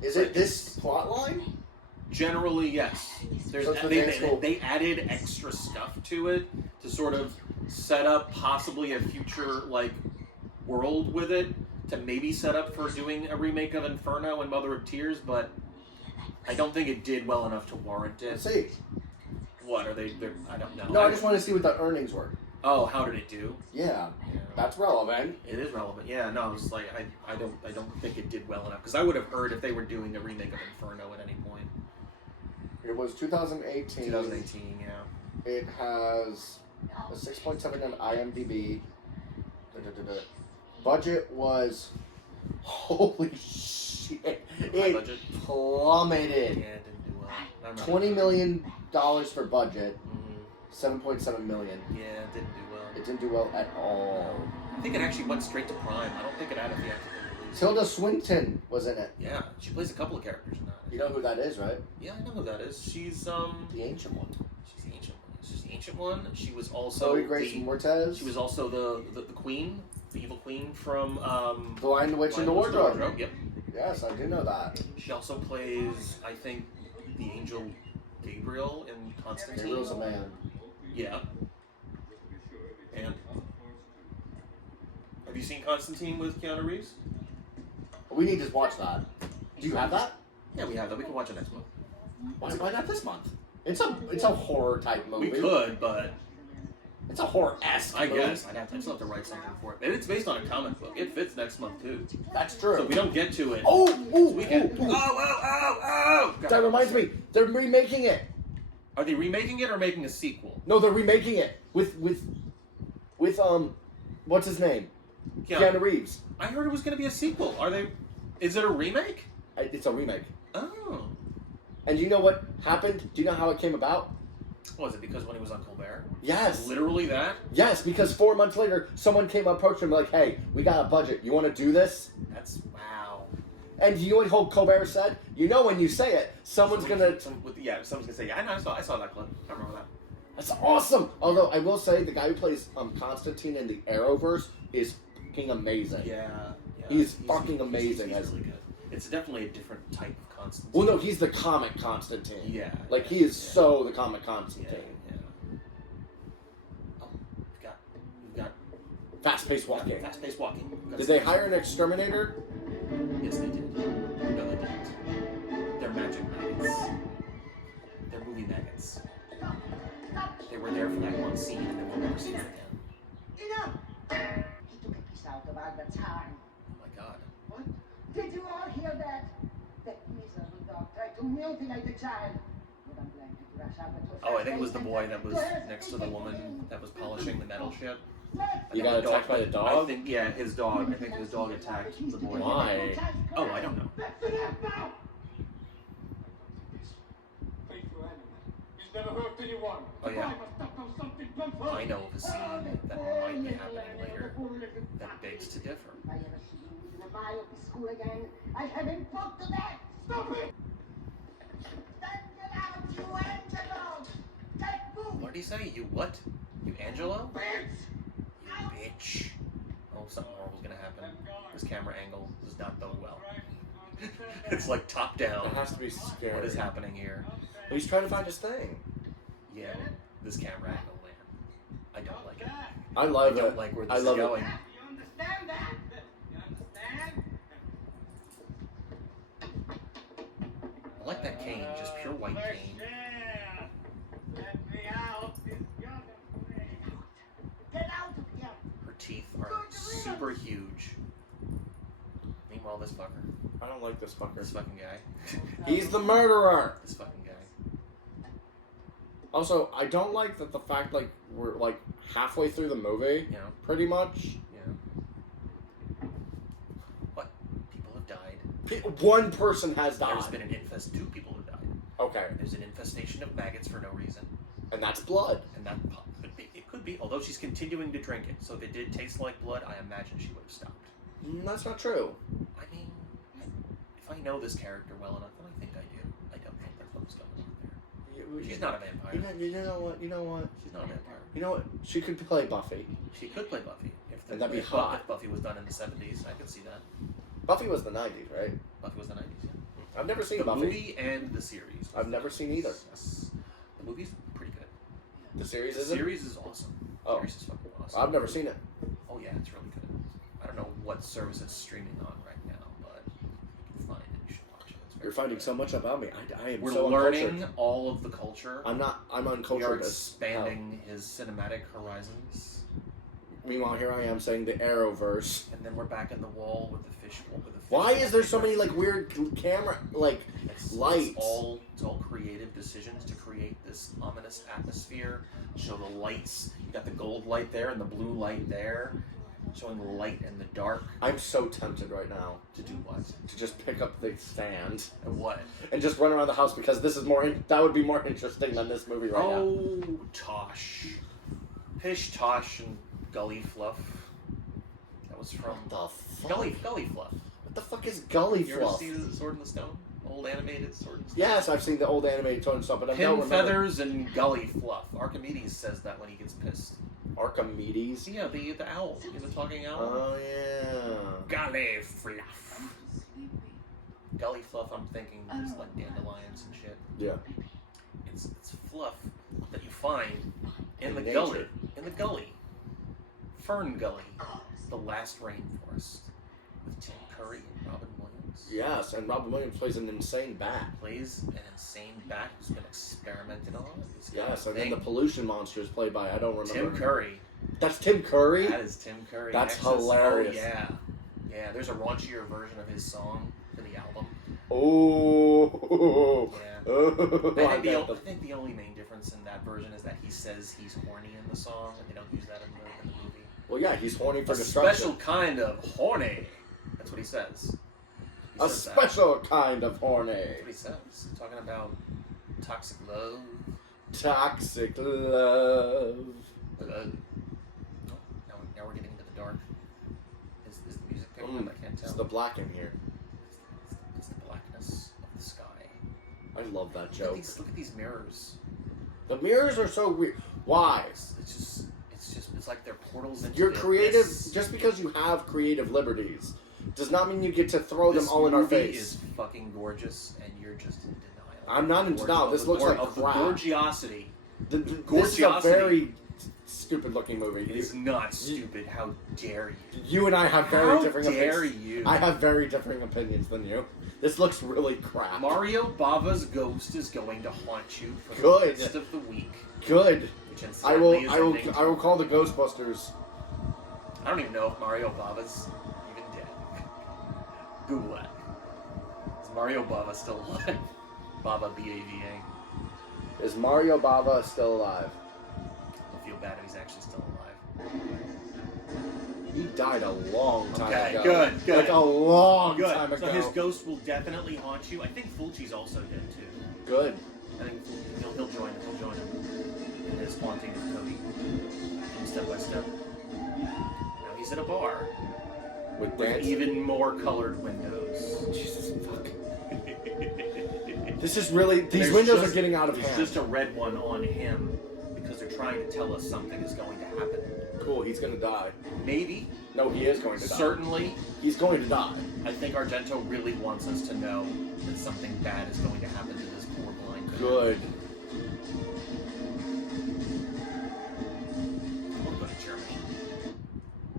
Is it this plot line? Generally, yes. So it's the dance school. They added extra stuff to it to sort of set up possibly a future like world with it, to maybe set up for doing a remake of Inferno and Mother of Tears, but I don't think it did well enough to warrant it. Let's see. What are they? I don't know. No, I just want to see what the earnings were. Oh, how did it do? Yeah, Yeah. that's relevant. It is relevant. Yeah, no, it's like I don't think it did well enough, because I would have heard if they were doing a remake of Inferno at any point. It was 2018. 2018, yeah. It has a 6.7 on IMDb. Budget was, holy shit, High budget. plummeted. Yeah, it didn't do well. I remember. $20 million for budget, Mhm. 7.7 million. Yeah, it didn't do well. It didn't do well at all. I think it actually went straight to Prime. I don't think it had a theatrical release. Tilda Swinton was in it. Yeah, she plays a couple of characters in that. You know who that is, right? Yeah, I know who that is. She's The ancient one. she's the ancient one. She's the ancient one. She was also Zoe Grace Mortez. she was also the queen, the evil queen from The Lion, the Witch, and the Lion, Wardrobe. Yep. Yes, I do know that. She also plays, I think, the angel Gabriel in Constantine. Gabriel's a man. Yeah. And have you seen Constantine with Keanu Reeves? We need to watch that. Do you have that? Yeah, we have that. We can watch it next month. Why not this month? It's a horror type movie. We could, but It's a horror-esque I movie. guess I still have to write something for it. And it's based on a comic book. It fits next month too. That's true. So if we don't get to it. We can. Oh! That reminds me. They're remaking it. Are they remaking it or making a sequel? No, they're remaking it with what's his name? Keanu Reeves. I heard it was going to be a sequel. Are they? Is it a remake? It's a remake. Oh. And do you know what happened? Do you know how it came about? Was it because when he was on Colbert? Yes. Literally that? Yes, because 4 months later, someone came up, approached him like, "Hey, we got a budget. You want to do this?" That's wow. And you know what Colbert said? You know when you say it, someone's gonna. Someone's gonna say, "Yeah, I know. I saw that clip. I remember that." That's awesome. Although I will say, the guy who plays Constantine in the Arrowverse is fucking amazing. Yeah. He's fucking amazing. He's really good. It's definitely a different type of Constantine. Well, no, he's the comic Constantine. Yeah. Like he is so the comic Constantine. Yeah. Oh, we've got Fast-paced walking. fast-paced walking. We've got Did they hire an exterminator? Yes, they did. No, they didn't. They're magic maggots. They're movie maggots. They were there for that one scene, and then we'll never see them again. Enough! He took a piece out of Albert's arm. Oh my god. What? Did you all hear that? That miserable dog tried to mutilate the child. Madame Blanc had to rush Albert to Oh, I think it was the boy that was next to the woman that was polishing the metal shit. You got attacked by the dog? I think, yeah, his dog. I think his dog attacked the boy. Why? Oh, I don't know. That's enough now! Faithful animal. He's never hurt anyone. Oh, yeah. I must not know something from I know of a scene that might be happening later that begs to differ. If I ever see you in the mile of the school again, I'll have him put to death! Stop it! Stand out, you Angelo! Get moving! What did he say? You what? You Angelo? Bitch! You bitch. Oh, something horrible's gonna happen. This camera angle does not bode well. It's like top down. It has to be scary. What is happening here? He's trying to find his thing. Yeah, this camera angle, man. I don't like it. I I love don't it. like where I this is love it. going. You understand that? You understand? I like that cane, just pure white cane. Let me out. Get out of here! Her teeth are super huge. Meanwhile, this fucker. I don't like this fucker. This fucking guy. He's the murderer. This fucking guy. Also, I don't like that the fact like we're like halfway through the movie, You know? pretty much. Yeah. What? People have died. One person has died. There's been an two people have died. Okay, There's an infestation of maggots for no reason. and that's blood. And that could be, it could could be. Although she's continuing to drink it, so if it did taste like blood, I imagine she would have stopped. That's not true. I mean, if I know this character well enough, and I think I do, I don't think that's what's going on there. She's not a vampire. You know what? She's not a vampire. You know what? She could play Buffy. She could play Buffy. And that'd be if hot. If Buffy was done in the 70s, I could see that. Buffy was the 90s, right? Buffy was the 90s, yeah. I've never seen The Buffy. movie and the series. I've never seen either. Yes. The movie's pretty good. The series The isn't? series is awesome. Oh. The series is fucking awesome. I've never seen it. Oh yeah, it's really good. I don't know what service it's streaming on right now, but if you can find it, you should watch it. It's very You're finding good. so much about me. I am We're so learning uncultured. all of the culture. I'm We are uncultured as expanding his cinematic horizons. Meanwhile, here I am saying the Arrowverse. And then we're back in the wall with the fish. Why is there so many like weird camera lights? It's all creative decisions to create this ominous atmosphere. Show the lights. You got the gold light there and the blue light there, showing the light and the dark. I'm so tempted right now To do what? to just pick up the stand And what? and just run around the house because this is that would be more interesting than this movie right now. Oh, Tosh. Pish, Tosh, and Gully Fluff. That was from What the fuck? Gully Fluff. What the fuck is Gully You ever Fluff? see the Sword in the Stone? Old animated Sword in the Stone? Yes, I've seen the old animated Toad and stuff, but I don't Pin remember. Feathers and Gully Fluff. Archimedes says that when he gets pissed. Archimedes. Yeah, the owl. The talking owl. Oh yeah. Gully Fluff. Gully Fluff, I'm thinking is like dandelions and shit. Yeah. It's fluff that you find in the nature. gully. In the gully. Fern Gully. The last rainforest. With Tim Curry and Robin Williams. Yes, and Robin Williams plays an insane bat. Plays an insane bat who's been experimented on. He's got Yes, a and then the thing. pollution monster is played by I don't remember. Tim Curry. That's Tim Curry. That is Tim Curry. That's Nexus. hilarious. Oh, yeah. Yeah, there's a raunchier version of his song for the album. Oh. Yeah. Oh. I think the only main difference in that version is that he says he's horny in the song, and they don't use that in the movie. Well, yeah, he's horny for A destruction. special kind of horny. That's what he says. He A says that. special kind of horny. That's what he says. Talking about toxic love. Toxic love. Oh, now we're getting into the dark. Is the music picking up? I can't tell. It's the black in here. It's the blackness of the sky. I love that joke. Look at these mirrors. The mirrors are so weird. Why? It's like they're portals into You're the creative. abyss. Just because you have creative liberties does not mean you get to throw them This all in our movie face. is fucking gorgeous, and you're just in denial. I'm not in denial. This looks like of crap. the gorgeosity. This is a Gorgeosity. very stupid looking movie. It is not stupid. How dare you? You and I have very How different dare opinions. you? I have very differing opinions than you. This looks really crap. Mario Bava's ghost is going to haunt you for the Good. rest of the week. Good. Which I will. incidentally is ending I will call the Ghostbusters. I don't even know if Mario Bava's even dead. Google that. Is Mario Bava still alive? Bava, B-A-V-A. Is Mario Bava still alive? I feel bad if he's actually still alive. He died a long time Okay, ago. good. Like a long Good. time ago. So his ghost will definitely haunt you. I think Fulci's also dead too. Good. I think he'll join him. He'll join him in his haunting of Cody, step by step. Now he's at a bar With with dance. even more colored windows. Jesus fuck. This is really. These There's windows just- are getting out of There's hand. just a red one on him because they're trying to tell us something is going to happen. Cool. He's gonna die. Maybe, No, he is going to die. certainly. He's going to die. I think Argento really wants us to know that something bad is going to happen to this poor blind man. Good. I want to go to Germany.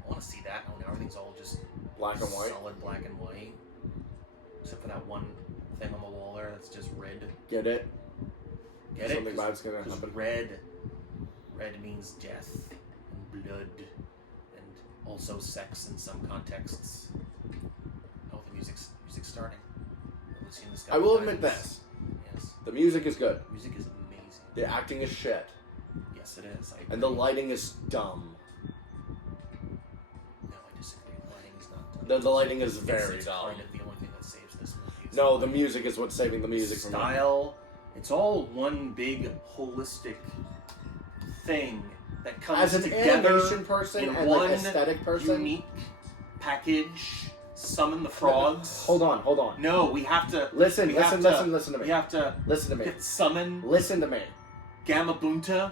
I want to see that. Oh, now everything's all just Black and white. solid black and white. Except for that one thing on the wall there that's just red. Get it? Get it? Something bad's gonna 'Cause happen. red means death and blood and also sex in some contexts. Oh, the music's starting. We've seen this guy I will times. admit this. Yes. The music is good. Music is amazing. The acting is shit. Yes, it is. And the lighting is dumb. No, I disagree. The lighting is not. The lighting is It's very kind dumb. of the only thing that saves this movie. is No, the music is what's saving the music from me. style. It's all one big holistic thing that comes As an together animation person in and one like aesthetic person. unique package. Summon the frogs. Hold on. No, we have to. Listen we to have me. We have to Listen to me. get summon Listen to me. Gamabunta.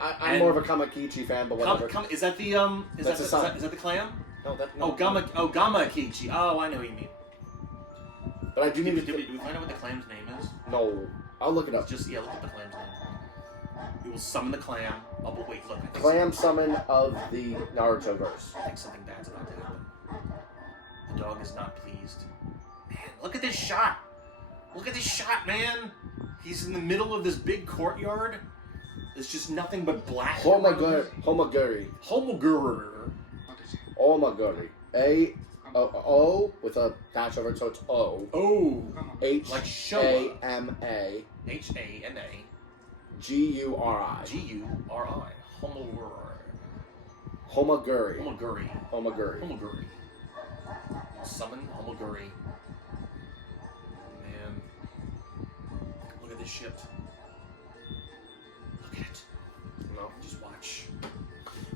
I'm And- more of a Kamakichi fan, but whatever. Is that the Is That's that a sign. is that the clam? No, that Oh, Gamma Kichi. Oh, I know what you mean. But I do need Did to. we find out what the clam's name is? No, I'll look it up. Just look at the clam's name. We will summon the clam. Oh, but wait, look. I think, Clam summon of the Naruto verse. I think something bad's about to happen. The dog is not pleased. Man, look at this shot. Look at this shot, man. He's in the middle of this big courtyard. There's just nothing but black. Homaguri. Homaguri. Omaguri. O with a dash over it, so it's O. Oh. H Like A Showa. M A H-A-N-A. G-U-R-I. G-U-R-I. Homaguri. Homaguri. Homaguri. Homaguri. Homaguri. Summon Homaguri. Man. Look at this shit. Look at it. No. Just watch.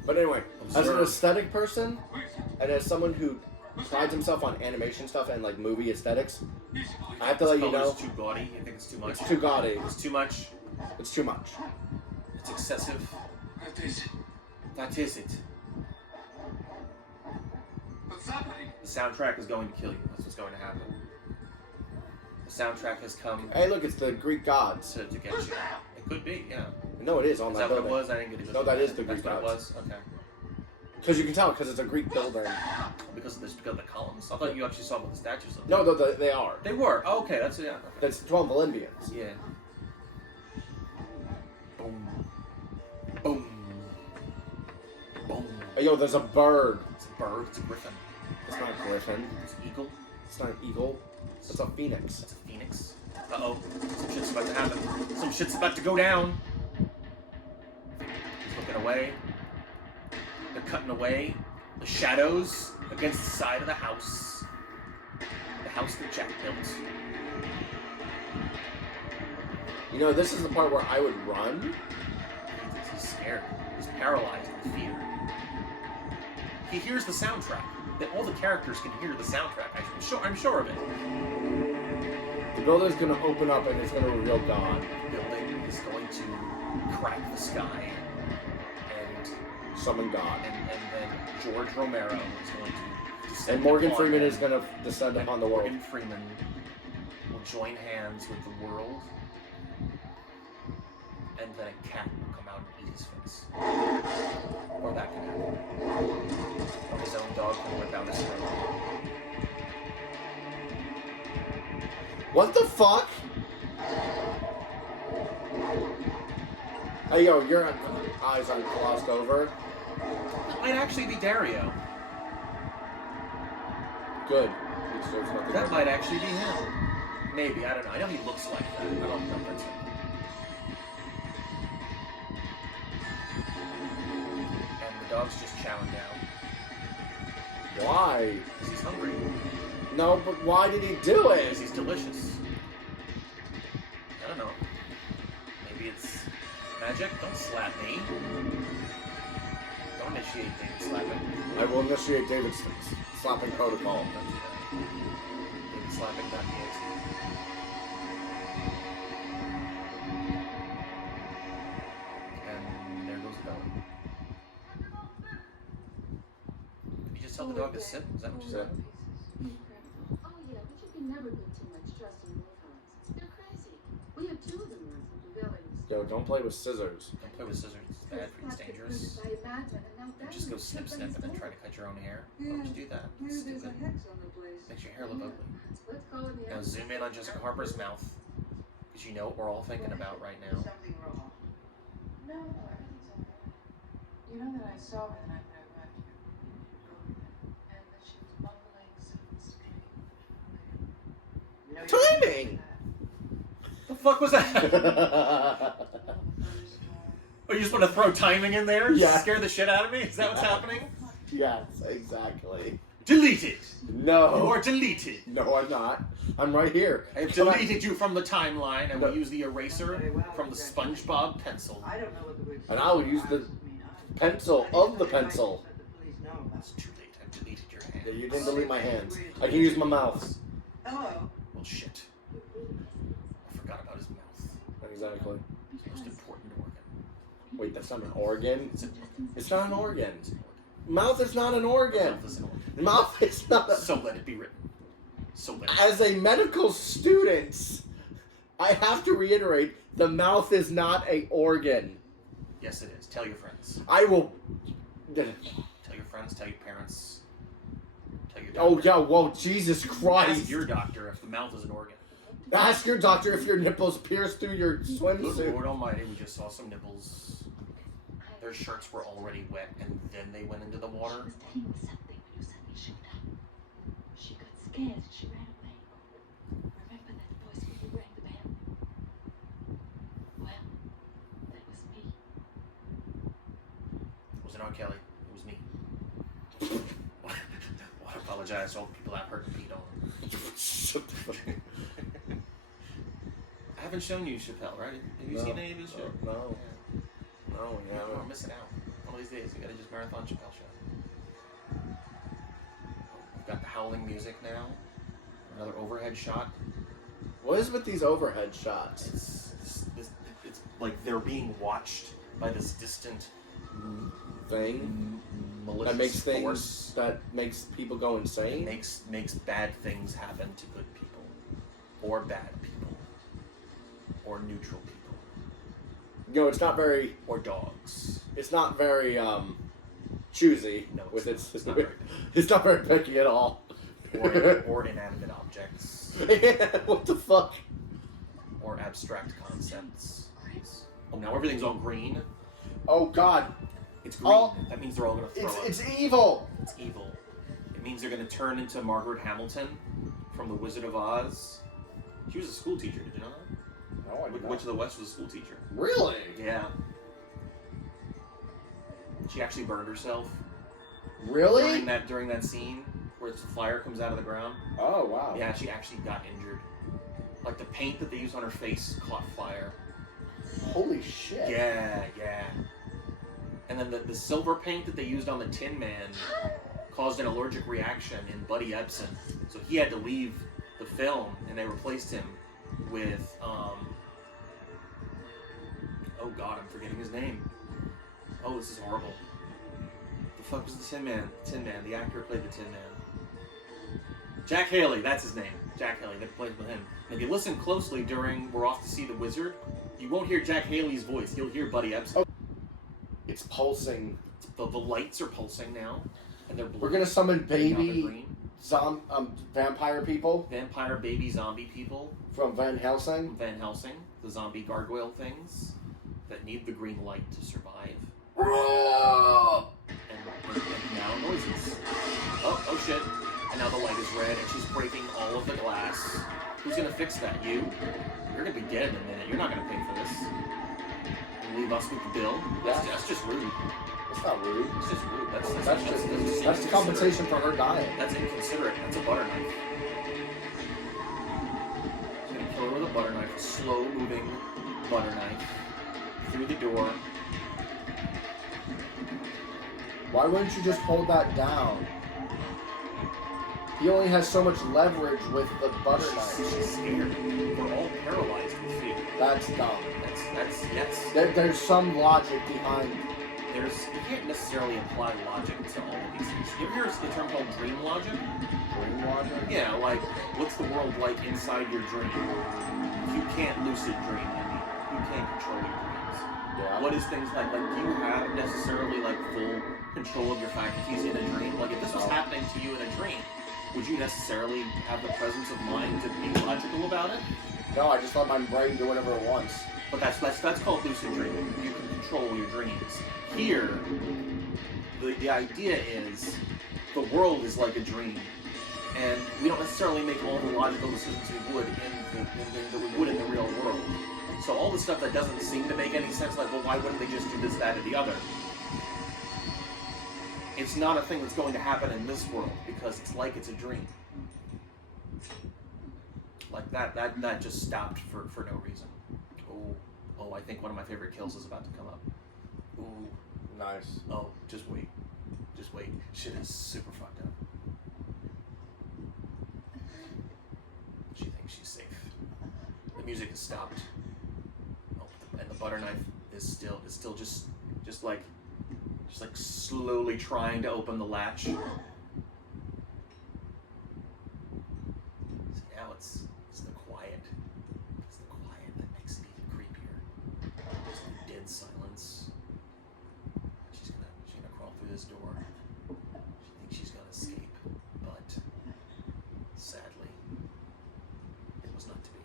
But anyway, as an Observe. aesthetic person, and as someone who prides himself on animation stuff and like movie aesthetics, I have to let you know It's too gaudy. I think it's too much. it's too gaudy. It's too much. It's too much. It's excessive. That is it. That is it. What's happening? The soundtrack is going to kill you. That's what's going to happen. The soundtrack has come Hey, look, it's the Greek gods. to get you. It could be, yeah. No, it is on Is that that what it building. was? I didn't get a good No, look that at is it. the Greek That's what it gods. was? Okay. Because you can tell, because it's a Greek building. Because of the columns? I thought you actually saw what the statues looked No, like. they are. They were. Oh, okay, that's, yeah. Okay. That's 12 Olympians. Yeah. Boom. Boom. Boom. Oh, yo, there's a bird. It's a bird. It's a griffin. It's not a griffin. It's an eagle. It's not an eagle. It's a phoenix. It's a phoenix. Uh-oh. Some shit's about to happen. Some shit's about to go down. He's looking away. They're cutting away. The shadows against the side of the house. The house that Jack built. You know, this is the part where I would run. He's scared. He's paralyzed with fear. He hears the soundtrack. That all the characters can hear the soundtrack. I'm sure of it. The building's gonna open up and it's gonna reveal God. The building is going to crack the sky, and Summon God. then George Romero is going to descend And Morgan upon Freeman them, is gonna descend and upon the world. Morgan Freeman will join hands with the world, and then a cat will come out and eat his face. Or that can happen. Or his own dog can whip out his throat. What the fuck? Hey, yo, your eyes aren't glossed over. That might actually be Dario. Good. He deserves nothing That but- might actually be him. Maybe, I don't know. I know he looks like that. I don't know if that's him. And the dog's just chowing down. Why? Because he's hungry. No, but why did he do Because it? he's delicious. I don't know. Maybe it's magic? Don't slap me. Don't initiate David slapping. I will initiate David's slapping protocol. Don't do that. David slapping.exe. And there goes the dog. You just tell the dog to sit? Is that what you said? Incredible. Oh yeah, but you can never get too much trust in wolfhounds. They're crazy. We had 2 of them once in the village. Yo, don't play with scissors. Don't play with scissors. It's bad for you. It's dangerous. Just go snip snip and then try to cut your own hair. Why would you do that? It's There's a stupid. hex on the place. Makes your hair look ugly. Let's call it the Now zoom in on Jessica Harper's mouth. Because you know what we're all thinking about right now. Something wrong. No, everything's okay. You know that I saw her the night that I arrived here. And that she was mumbling some screaming. Timing! The fuck was that? Oh, you just want to throw timing in there? Yeah. Scare the shit out of me? Is that what's happening? Yes, exactly. Delete it! No. You are deleted! No, I'm not. I'm right here. I have Come on. deleted you from the timeline. I will No. use the eraser from the SpongeBob pencil. I don't know what the word And I would use the pencil of the pencil. Let the police know about It's too late. I've deleted your hand. Yeah, you didn't delete my hands. I can use my mouth. Hello. Well, shit. I forgot about his mouth. Exactly. It's the most important organ. Wait, that's not an organ? It's an organ. It's not an organ. It's an organ. Mouth is not an organ. Mouth is an organ. Mouth is not a... So let it be written. So let it As a medical student, I have to reiterate, the mouth is not a organ. Yes, it is. Tell your friends. I will... Tell your friends. Tell your parents. Tell your Oh, doctor. yeah, whoa, Jesus Christ. Ask your doctor if the mouth is an organ. Ask your doctor if your nipples pierce through your Good swimsuit. Lord Almighty, we just saw some nipples. Their shirts were already wet, and then they went into the water. She was telling me something when you suddenly showed up. She got scared and she ran away. Remember that voice when you rang the bell? Well, that was me. It wasn't R. Kelly. It was me. Well, I apologize to all the people I've hurt and peed on. I haven't shown you Chappelle, right? Have you No. seen any of his shit? No. No, we Yeah. haven't. We're missing out. One of these days, we gotta just marathon Chappelle show. We've got the howling music now. Another overhead shot. What is with these overhead shots? It's like they're being watched by this distant Thing malicious that makes things force. that makes people go It insane. makes bad things happen to good people, or bad people, or neutral people, You know, it's not very. or dogs. It's not very choosy No, with it's its. not. It's not very It's not very picky at all. or inanimate objects, What the fuck? or abstract concepts. Oh, now everything's all green. Oh God! It's green. All- That means they're all gonna throw up. It's evil. It's evil. It means they're gonna turn into Margaret Hamilton from The Wizard of Oz. She was a school teacher. Did you know that? No, I did Witch of not. the West was a school teacher. Really? Yeah. She actually burned herself Really? during that scene where the fire comes out of the ground. Oh wow. Yeah, she actually got injured. Like the paint that they used on her face caught fire. Holy shit. Yeah. And then the silver paint that they used on the Tin Man caused an allergic reaction in Buddy Ebsen. So he had to leave the film, and they replaced him with, oh God, I'm forgetting his name. Oh, this is horrible. The fuck was the Tin Man? Tin Man, the actor who played the Tin Man. Jack Haley, that's his name. Jack Haley, they played with him. And if you listen closely during We're Off to See the Wizard, you won't hear Jack Haley's voice. You'll hear Buddy Ebsen. Oh. It's pulsing. The lights are pulsing now, and they're blue. We're gonna summon Now they're baby green. vampire people Vampire baby zombie people from Van from Helsing. Van Helsing, the zombie gargoyle things that need the green light to survive. And now noises. Oh shit. And now the light is red, and she's breaking all of the glass. Who's gonna fix that? You? You're gonna be dead in a minute. You're not gonna pay for this. And leave us with the bill? That's just rude. It's not rude. It's just rude. That's That's the inconsiderate. compensation for her dying. That's inconsiderate. That's a butter knife. She's gonna kill her with a butter knife, a slow-moving butter knife, through the door. Why wouldn't you just hold that down? He only has so much leverage with the butter knife. She's scared. We're all paralyzed with fear. That's dumb. That's yes. There's some logic behind. You can't necessarily apply logic to all of these things. You ever hear the term called dream logic? Dream logic. Yeah, like what's the world like inside your dream? If you can't lucid dream, you can't control your dreams. Yeah. What is things like? Like, do you have necessarily like full control of your faculties in a dream? Like, if this was No. happening to you in a dream, would you necessarily have the presence of mind to be logical about it? No, I just let my brain do whatever it wants. But that's called lucid dreaming. You can control your dreams. Here, the idea is the world is like a dream, and we don't necessarily make all the logical decisions we would in the real world. So all the stuff that doesn't seem to make any sense, like, well, why wouldn't they just do this, that, or the other? It's not a thing that's going to happen in this world because it's like it's a dream. Like that just stopped for no reason. Oh, I think one of my favorite kills is about to come up. Ooh, Nice. Oh, just wait. Just wait. Shit is super fucked up. She thinks she's safe. The music has stopped. Oh, and the butter knife is still just like slowly trying to open the latch. So now it's the quiet. It's the quiet that makes it even creepier. There's the dead silence. She's gonna crawl through this door. She thinks she's gonna escape, but sadly, it was not to be.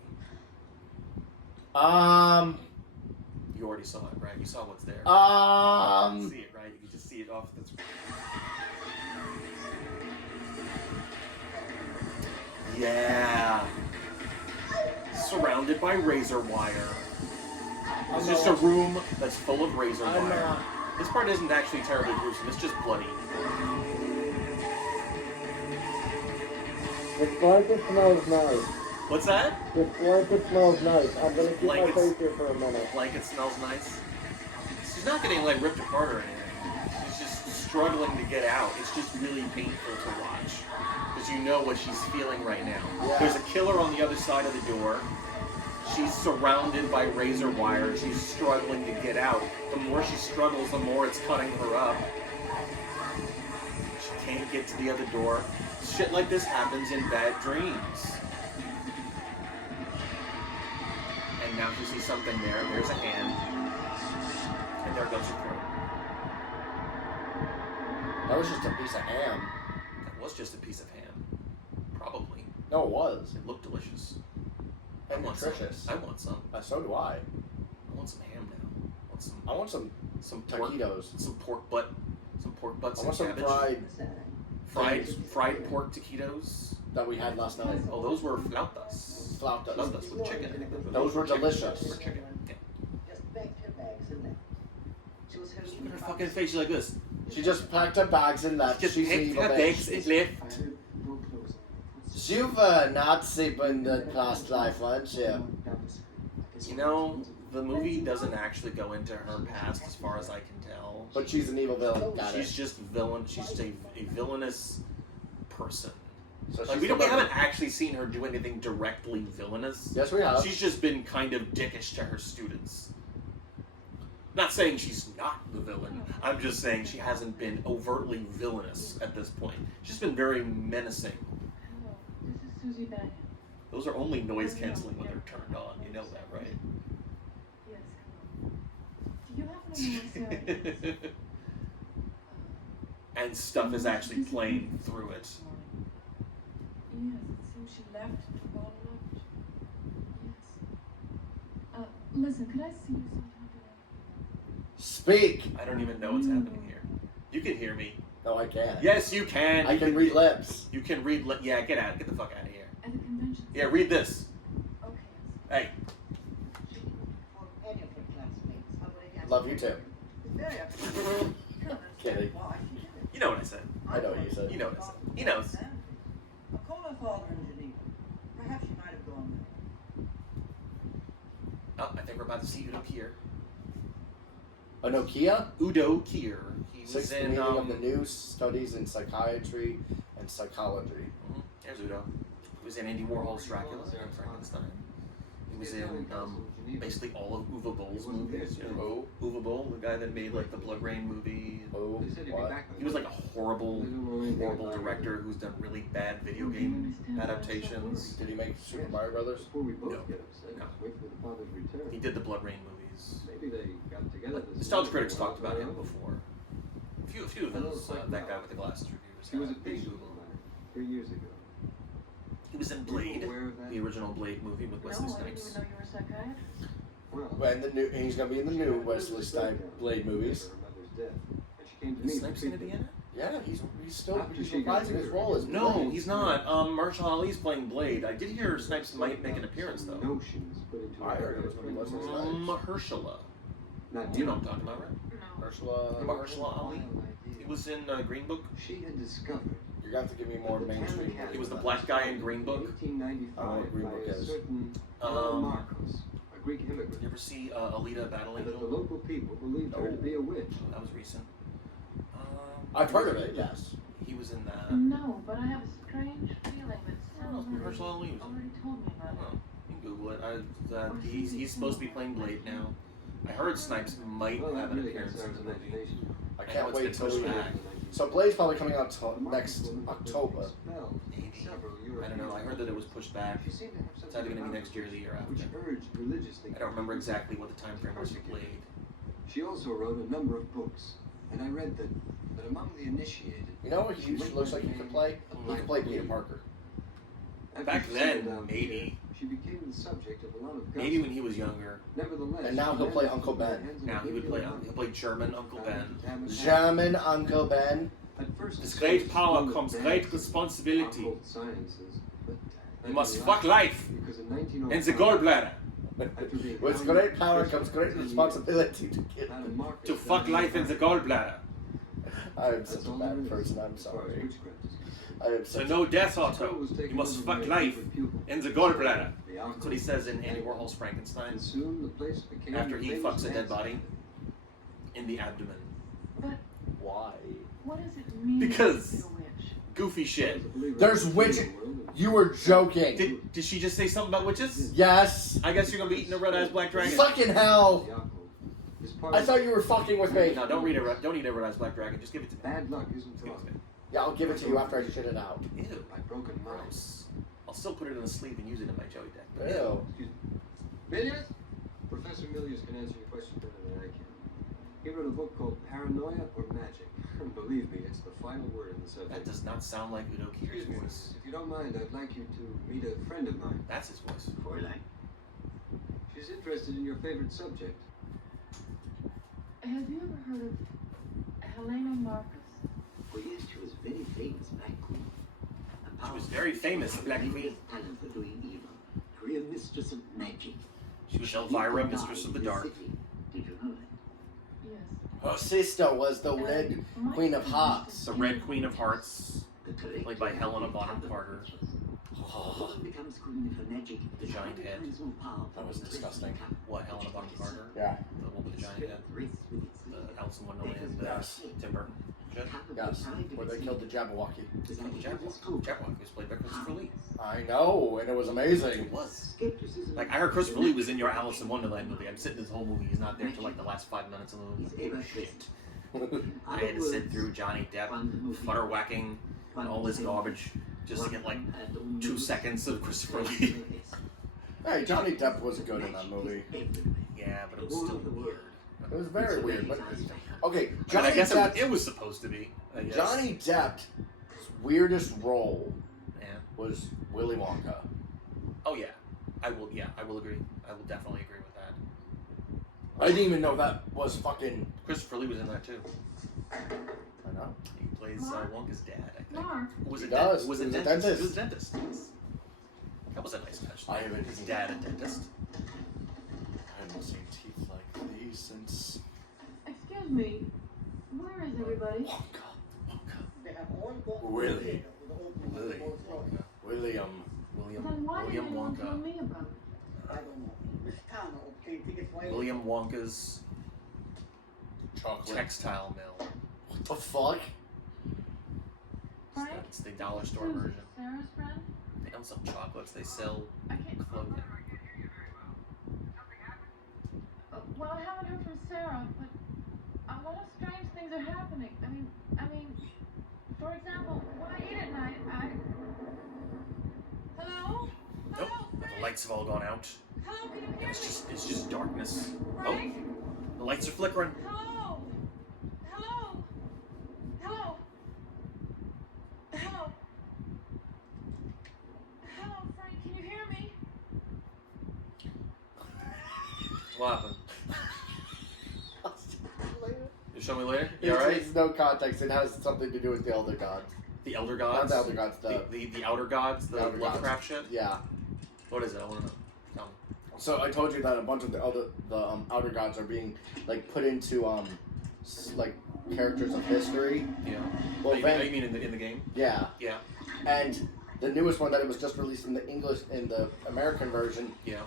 You already saw it, right? You saw what's there. You can see it, right? You can just see it off the screen. Yeah. Surrounded by razor wire. It's just a room that's full of razor wire. This part isn't actually terribly gruesome. It's just bloody. This blanket smells nice. What's that? This blanket smells nice. I'm gonna keep my Blankets- face here for a minute. Blanket smells nice. She's not getting like ripped apart or anything. She's just struggling to get out. It's just really painful to watch because you know what she's feeling right now. Yeah. There's a killer on the other side of the door. She's surrounded by razor wire. She's struggling to get out. The more she struggles, the more it's cutting her up. She can't get to the other door. Shit like this happens in bad dreams. And now she sees something there. There's a hand. And there goes her throat. That was just a piece of ham. That was just a piece of ham. Probably. No, it was. It looked delicious. And I want some. nutritious. I want some. So do I. I want some ham now. I want some some pork, taquitos. some pork butt, some pork butts I and want some cabbage. fried fried pork taquitos. that we had last night. Oh, those were flautas. Flautas. Flautas with chicken in it. Those were chicken. delicious. With chicken. Yeah. Just packed her bags and left. She was Look at her fucking face. She's like this. She just packed her bags and left. Just She's an picked evil her bitch. bags and left. I heard no closing. You were a Nazi in the past life, weren't you? You know, the movie doesn't actually go into her past as far as I can tell. But she's an evil villain. Got She's it. just villain. She's just a villainous person. So Like she's we the villain. haven't actually seen her do anything directly villainous. Yes, we have. She's just been kind of dickish to her students. Not saying she's not the villain. I'm just saying she hasn't been overtly villainous at this point. She's been very menacing. Hello, this is Susie Bennett. Those are only noise canceling when they're turned on. You know that, right? Yes, hello. Do you happen to know what's there? And stuff is actually playing through it. Yes, it seems she left and forgot lunch. Yes. Listen, could I see you sometime today? Speak. I don't even know what's happening here. You can hear me. No, I can't. Yes, you can. I You can read lips. You can read. Yeah, get out. Get the fuck out of here. At the convention. Yeah, read this. Okay. Hey, For any of her classmates, I would have Love you too. Very upset. Kidding. Why she did it. you know what I said. I know what you said. You know what I said. He knows. I'll call her father in Geneva. Perhaps she might have gone there. Oh, I think we're about to see Udo Kier. A Nokia? Udo Kier. He was Sixth in. meeting of the new studies in psychiatry and psychology. There's Udo. He was in Andy Warhol's Dracula and Frankenstein. He was in basically all of Uwe Boll's movies. You know, Uwe Boll, the guy that made like the Blood Rain movie. Oh, what? He was like a horrible director who's done really bad video game adaptations. Did he make Super Mario Brothers? Before we both No. get upset, No. wait for the father's return. He did the Blood Rain movies. Maybe they got together. this Nostalgia evening. critics talked about him before. A few of those. That guy with the glasses He was a reviewers. patient of mine 3 years ago. He was in Were you Blade, aware of that? the original Blade movie with No, Wesley I didn't Snipes. even know you were a psychiatrist. Well, And he's gonna be in the new Wesley Snipes Blade movies. Her mother's death, and she came to Is me for Snipes in treatment. Indiana? Yeah, he's still After he's she got reprising his married. role as No, Blade. he's not. Mahershala Ali's playing Blade. I did hear Snipes might make an appearance though. Notions put into I her heard it was gonna be Wesley Snipes. Mahershala. Not Do you know what I'm talking about, right? No. Mahershala. Mahershala Ali. He was in Green Book. She had discovered. You got to give me more mainstream. He was the black guy in Green Book. I don't know what Green Book is. Um, Greek immigrant. You ever see Alita Battle And that the Angel? local people believed her to be a witch. That was recent. I've heard of it, yes. He was in that. No, but I have a strange feeling that Oh, someone Marshall already Williams. told me about Oh, it. you can Google it. He's supposed to be playing Blade now. I heard Snipes might Well, have that an really appearance in concerns the movie. imagination. I I know can't it's wait been till pushed we... back. So Blade's probably coming out next October. Maybe. I don't know. I heard that it was pushed back. It's either going to be next year or the year Which after. urged religiously. I don't remember exactly what the time frame was for Blade. She also wrote a number of books, and I read that among the initiated. You know what he looks like he could play? He could play Peter Parker. Back then, maybe. She became the subject of a lot of gossip. Maybe when he was younger. Nevertheless, And now he'll play Uncle Ben. Now he would play. He'll play German Uncle Ben. German Uncle Ben. With great power comes great responsibility. You must fuck life and the gallbladder. With great power comes great responsibility to kill. To fuck life in the gallbladder. I am such a bad person, I'm sorry. I am So such no death auto. You must fuck life in the gallbladder. That's what he says in Andy Warhol's Frankenstein. After he fucks a dead body in the abdomen. But Why? what does it mean Because- to be a witch? Goofy shit. There's witches. You were joking. Did she just say something about witches? Yes. I guess you're gonna be eating a red-eyed black dragon. Fucking hell. I thought you were fucking with me. No, don't eat a red-eyed black dragon. Just give it to me. Bad luck isn't Give it to me. Yeah, I'll give it to you after I shit it out. Ew. My broken mind. Gross. I'll still put it in a sleeve and use it in my Joey deck. Ew. Excuse me. Millius? Professor Millius can answer your question better than I can. He wrote a book called Paranoia or Magic. Believe me, it's the final word in the subject. That does not sound like Udo Kier's Excuse me, voice. if you don't mind, I'd like you to meet a friend of mine. That's his voice. Fräulein. She's interested in your favorite subject. Have you ever heard of Helena Marcus? Oh yes, she was very famous Black Queen. She was very famous, Black Queen. Talent for doing evil. Real mistress of magic. She was Elvira, Mistress of the Dark. Did you know that? Yes. Her sister was the Red Queen of Hearts. The Red Queen of Hearts, The correct played by Helena Bonham Carter. Oh, Woman becomes queen of her magic. The giant head. that was disgusting. What, Helena Bonham Carter? Yeah. The one with the giant head? The Alice in Wonderland, Yes. Tim Burton. Shit. Yes. Where they killed the Jabberwocky. The Jabberwock was played by Christopher Lee. I know, and it was amazing. It was. Like, I heard Christopher Lee was in your Alice in Wonderland movie. I'm sitting this whole movie. He's not there till like the last 5 minutes of the movie. I had to sit through Johnny Depp butter whacking and all this garbage just to get like 2 seconds of Christopher Lee. Hey, Johnny Depp was good in that movie. Yeah, but it was still weird. It was very weird, but okay, I mean, Johnny I guess Depp. it was supposed to be. I guess. Johnny Depp's weirdest role Yeah. was Willy Wonka. Oh yeah. I will agree. I will definitely agree with that. I didn't even know that was fucking. Christopher Lee was in that too. I know. He plays Wonka's dad, I think. Mark. Was He it does. Was He it was a dentist? dentist. He was a dentist. Yes. That was a nice touch. I haven't His seen- dad a dentist. I haven't seen teeth like these since. Excuse me. Where is everybody? Wonka. They have all gone Willy. Willy. William. Then why William didn't anyone tell Wonka. me about it? I don't know. Miss Tano obtained tickets for William Wonka's Chocolate. textile mill. What the fuck? Frank? It's the dollar store Who's version. Sarah's friend? They don't sell chocolates. They sell I can't. clothing. Well, I haven't heard from Sarah, but a lot of strange things are happening. I mean, for example, when I eat at night, Hello? Nope. The lights have all gone out. Hello, can you hear me? It's just darkness. Frank? Oh, the lights are flickering. Hello? Hello? Hello? Hello? Hello, Frank, can you hear me? What happened? You show me later. You It's, alright? it's no context. It has something to do with the Elder Gods. The Elder Not Gods. the Elder Gods. The Outer Gods. The Outer Gods. Lovecraft shit. Yeah. What is it? I want to know. Tell me. So I told you that a bunch of the Outer Gods are being like put into like characters of history. Yeah. Well, you Van- mean in the game? yeah, Yeah. and the newest one that it was just released in the American version. Yeah.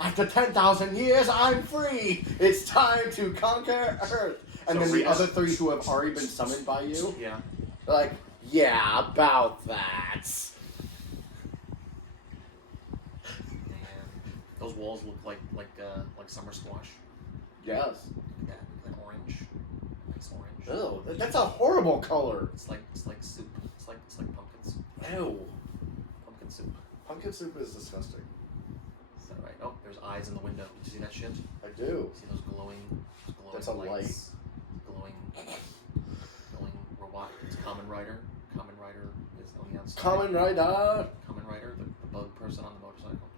After 10,000 years, I'm free. It's time to conquer Earth. And So then Reese- the other three who have already been summoned by you, Yeah. they're like, yeah, about that. And those walls look like summer squash. Yes. Yeah, that orange. Nice orange. Ew, that's a horrible color. It's like soup. It's like pumpkin soup. Ew. Pumpkin soup. Pumpkin soup is disgusting. Is that right? Oh, there's eyes in the window. Did you see that shit? I do. See those glowing That's a lights? Glowing robot. It's Kamen Rider. Kamen Rider is on the outside. Kamen Rider. Kamen Rider, the bug person on the motorcycle.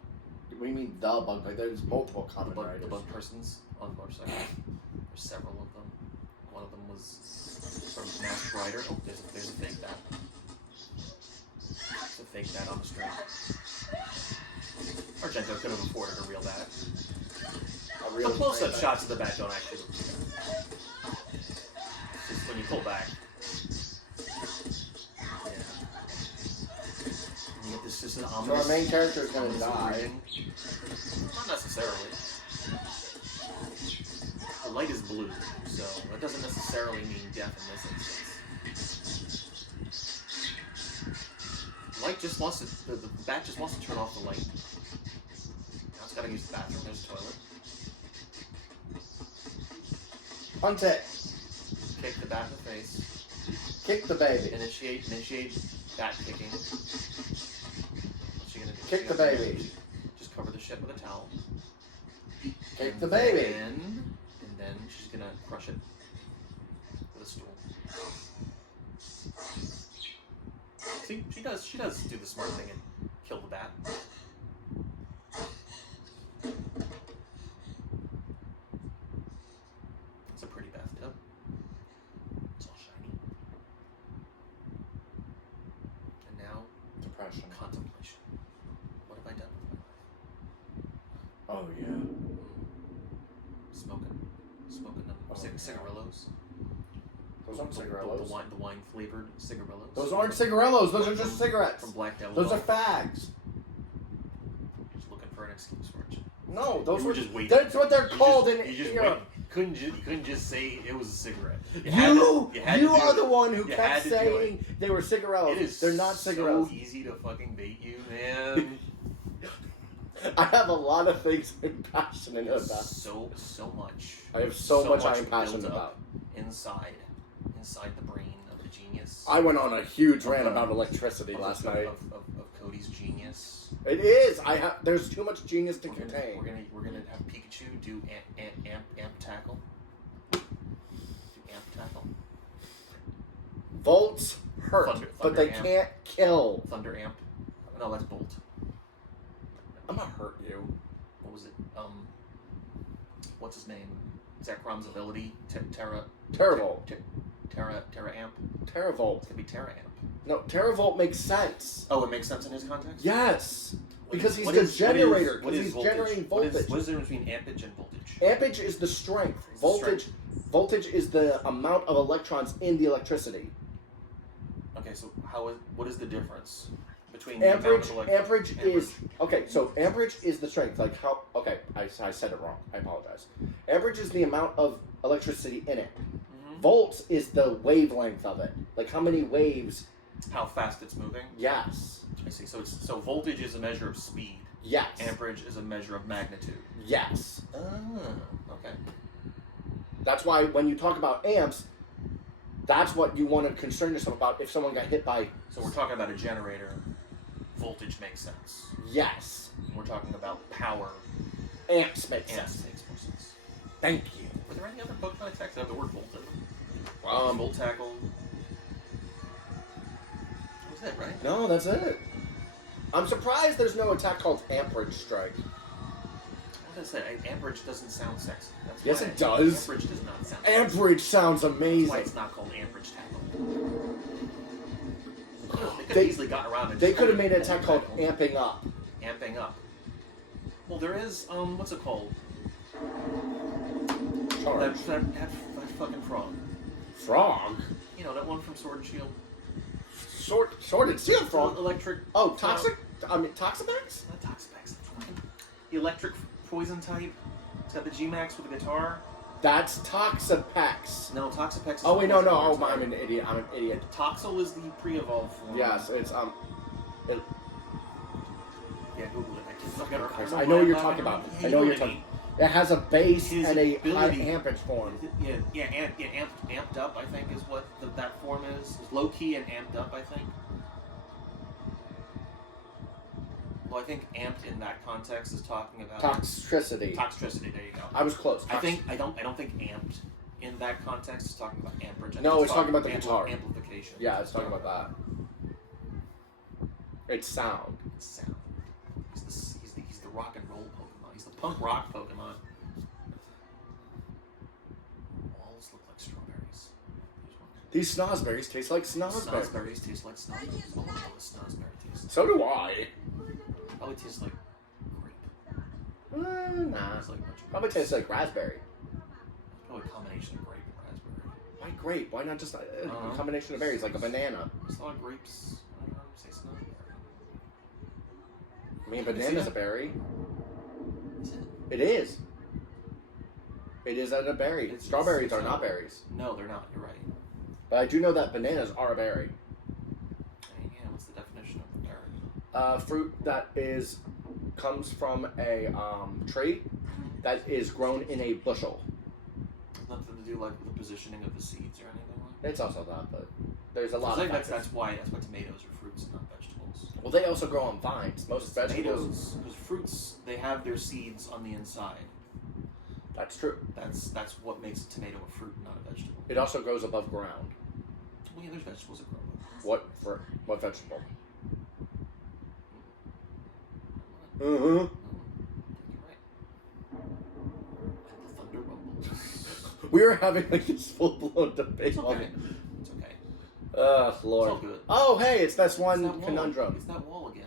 We mean the bug. Like there's multiple Kamen The Riders. bug persons on the motorcycle. There's several of them. One of them was from Masked Rider. Oh, there's a fake bat. There's a fake bat on the screen. Argento could have afforded a real bat. The close-up shots of the bat don't actually look too bad. It's just when you pull back. Yeah. And you get this just an So ominous... our main character is gonna ominous die. breathing. Not necessarily. The light is blue, so that doesn't necessarily mean death in this instance. Light just wants to... The bat just wants to turn off the light. Now it's gotta use the bathroom. There's a toilet. Hunt it. Kick the bat in the face. Kick the baby. Initiate bat kicking. What's she gonna do? Kick She the gonna baby. Just cover the shit with a towel. Kick the baby. And then she's gonna crush it with a stool. See, she does do the smart thing and kill the bat. It's a pretty bathtub. It's all shiny. And now, Depression. contemplation. What have I done with my life? Oh yeah. Smoking them cigarillos. Those aren't The cigarillos. wine flavored cigarillos. Those aren't cigarillos. Those are just cigarettes. From Black Devil. Those are fags. Just looking for an excuse for it. No, those You were were just waiting. That's what they're called in You just here. wait. You couldn't just say it was a cigarette. You had to do are it. the one who You kept had to do saying they were cigarillos. It is They're not cigarillos. so easy to fucking bait you, man. I have a lot of things I'm passionate about. so much. I have so much I'm built passionate up about. Inside the brain of the genius. I went on a huge rant about electricity last night. Of Cody's genius. It is. There's too much genius to We're contain. gonna have Pikachu do amp tackle. Do amp tackle. Volts hurt, Thunder but they amp. can't kill. Thunder amp. No, that's Bolt. I'm gonna hurt you. What was it? What's his name? Zekrom's ability. Terra. Terravolt. Terra amp. Terravolt. It could be Terra amp. No, Terravolt makes sense. Oh, it makes sense in his context. Yes, because he's What the is- generator. what Because is he's generating voltage. What is the difference between ampage and voltage? Ampage is the strength. It's the Voltage. Voltage is the amount of electrons in the electricity. Okay, so what is the difference between the amount Amperage. of Amperage is okay. So amperage is the strength. Like how? Okay, I said it wrong. I apologize. Amperage is the amount of electricity in it. Mhm. Volts is the wavelength of it. Like how many waves? How fast it's moving? Yes. I see. So voltage is a measure of speed. Yes. Amperage is a measure of magnitude. Yes. Okay. That's why when you talk about amps, that's what you want to concern yourself about if someone got hit by. So we're talking about a generator. Voltage makes sense. Yes. When we're talking about power. Amps make Amps sense. makes more sense. Thank you. Were there any other books on text that have the word volt in them? Volt tackle. That was it, right? No, that's it. I'm surprised there's no attack called Amperage Strike. What did I say? Amperage doesn't sound sexy. That's Yes, why it does. Amperage does not sound sexy. Amperage sounds That's why amazing. it's not called amperage tackle. They could have They- easily gotten around it. They could have made an attack called Amping Up. Amping up. Well, there is, what's it called? Charge. That fucking frog. Frog? You know, that one from Sword and Shield. Sword and Shield from Electric. Toxic. Toxapex. Not Toxapex. The electric poison type. It's got the G-Max with the guitar. That's Toxapex. No, Toxapex is Oh wait, no. poison Oh, type. I'm an idiot. Toxel is the pre-evolved form. Yes, it's Yeah, Google it. I know what you're talking about. I know what you're talking. It has a base His and a high ability- ampage form. Yeah, amped up, I think, is what that form is. It's low key and amped up, I think. Well, I think amped in that context is talking about Toxicity. Toxicity. There you go. I was close. I don't think amped in that context is talking about amperage. I No, think it's talking about the guitar. amplification. Yeah, it's talking about that. It's sound. It's sound. He's the rock and roll Pokemon. He's the punk rock Pokemon. Walls look like strawberries. These snozberries taste like snozberries. Snozberries taste like snozberries. Oh, I know what snozberry tastes. So do I. Probably tastes like grape. Nah. It's like a bunch of Probably grapes. tastes like raspberry. It's probably a combination of grape and raspberry. Why grape? Why not just a Uh-huh. combination of berries, like a banana? There's a lot of grapes. I don't know how to say snozberry. I mean, Is it banana's a- a berry. Is it? It is. It is a berry. It's- Strawberries it's are not. not berries. No, they're not. You're right. But I do know that bananas are a berry. I mean, yeah, what's the definition of a berry? Fruit that comes from a tree that is grown in a bushel. Nothing to do like with the positioning of the seeds or anything like that. It's also that, but there's a lot I of think factors. that's why tomatoes are fruits and not vegetables. Well, they also grow on vines. Most vegetables. Tomatoes, because fruits, they have their seeds on the inside. That's true. That's what makes a tomato a fruit, not a vegetable. It also grows above ground. Well, yeah, there's vegetables that grow. What vegetable? Uh-huh. You're right. And the thunder rumbles. We were having like this full-blown debate. It's okay. It's okay. Lord. It's all good. Oh, hey, it's this one It's that wall. conundrum. It's that wall again.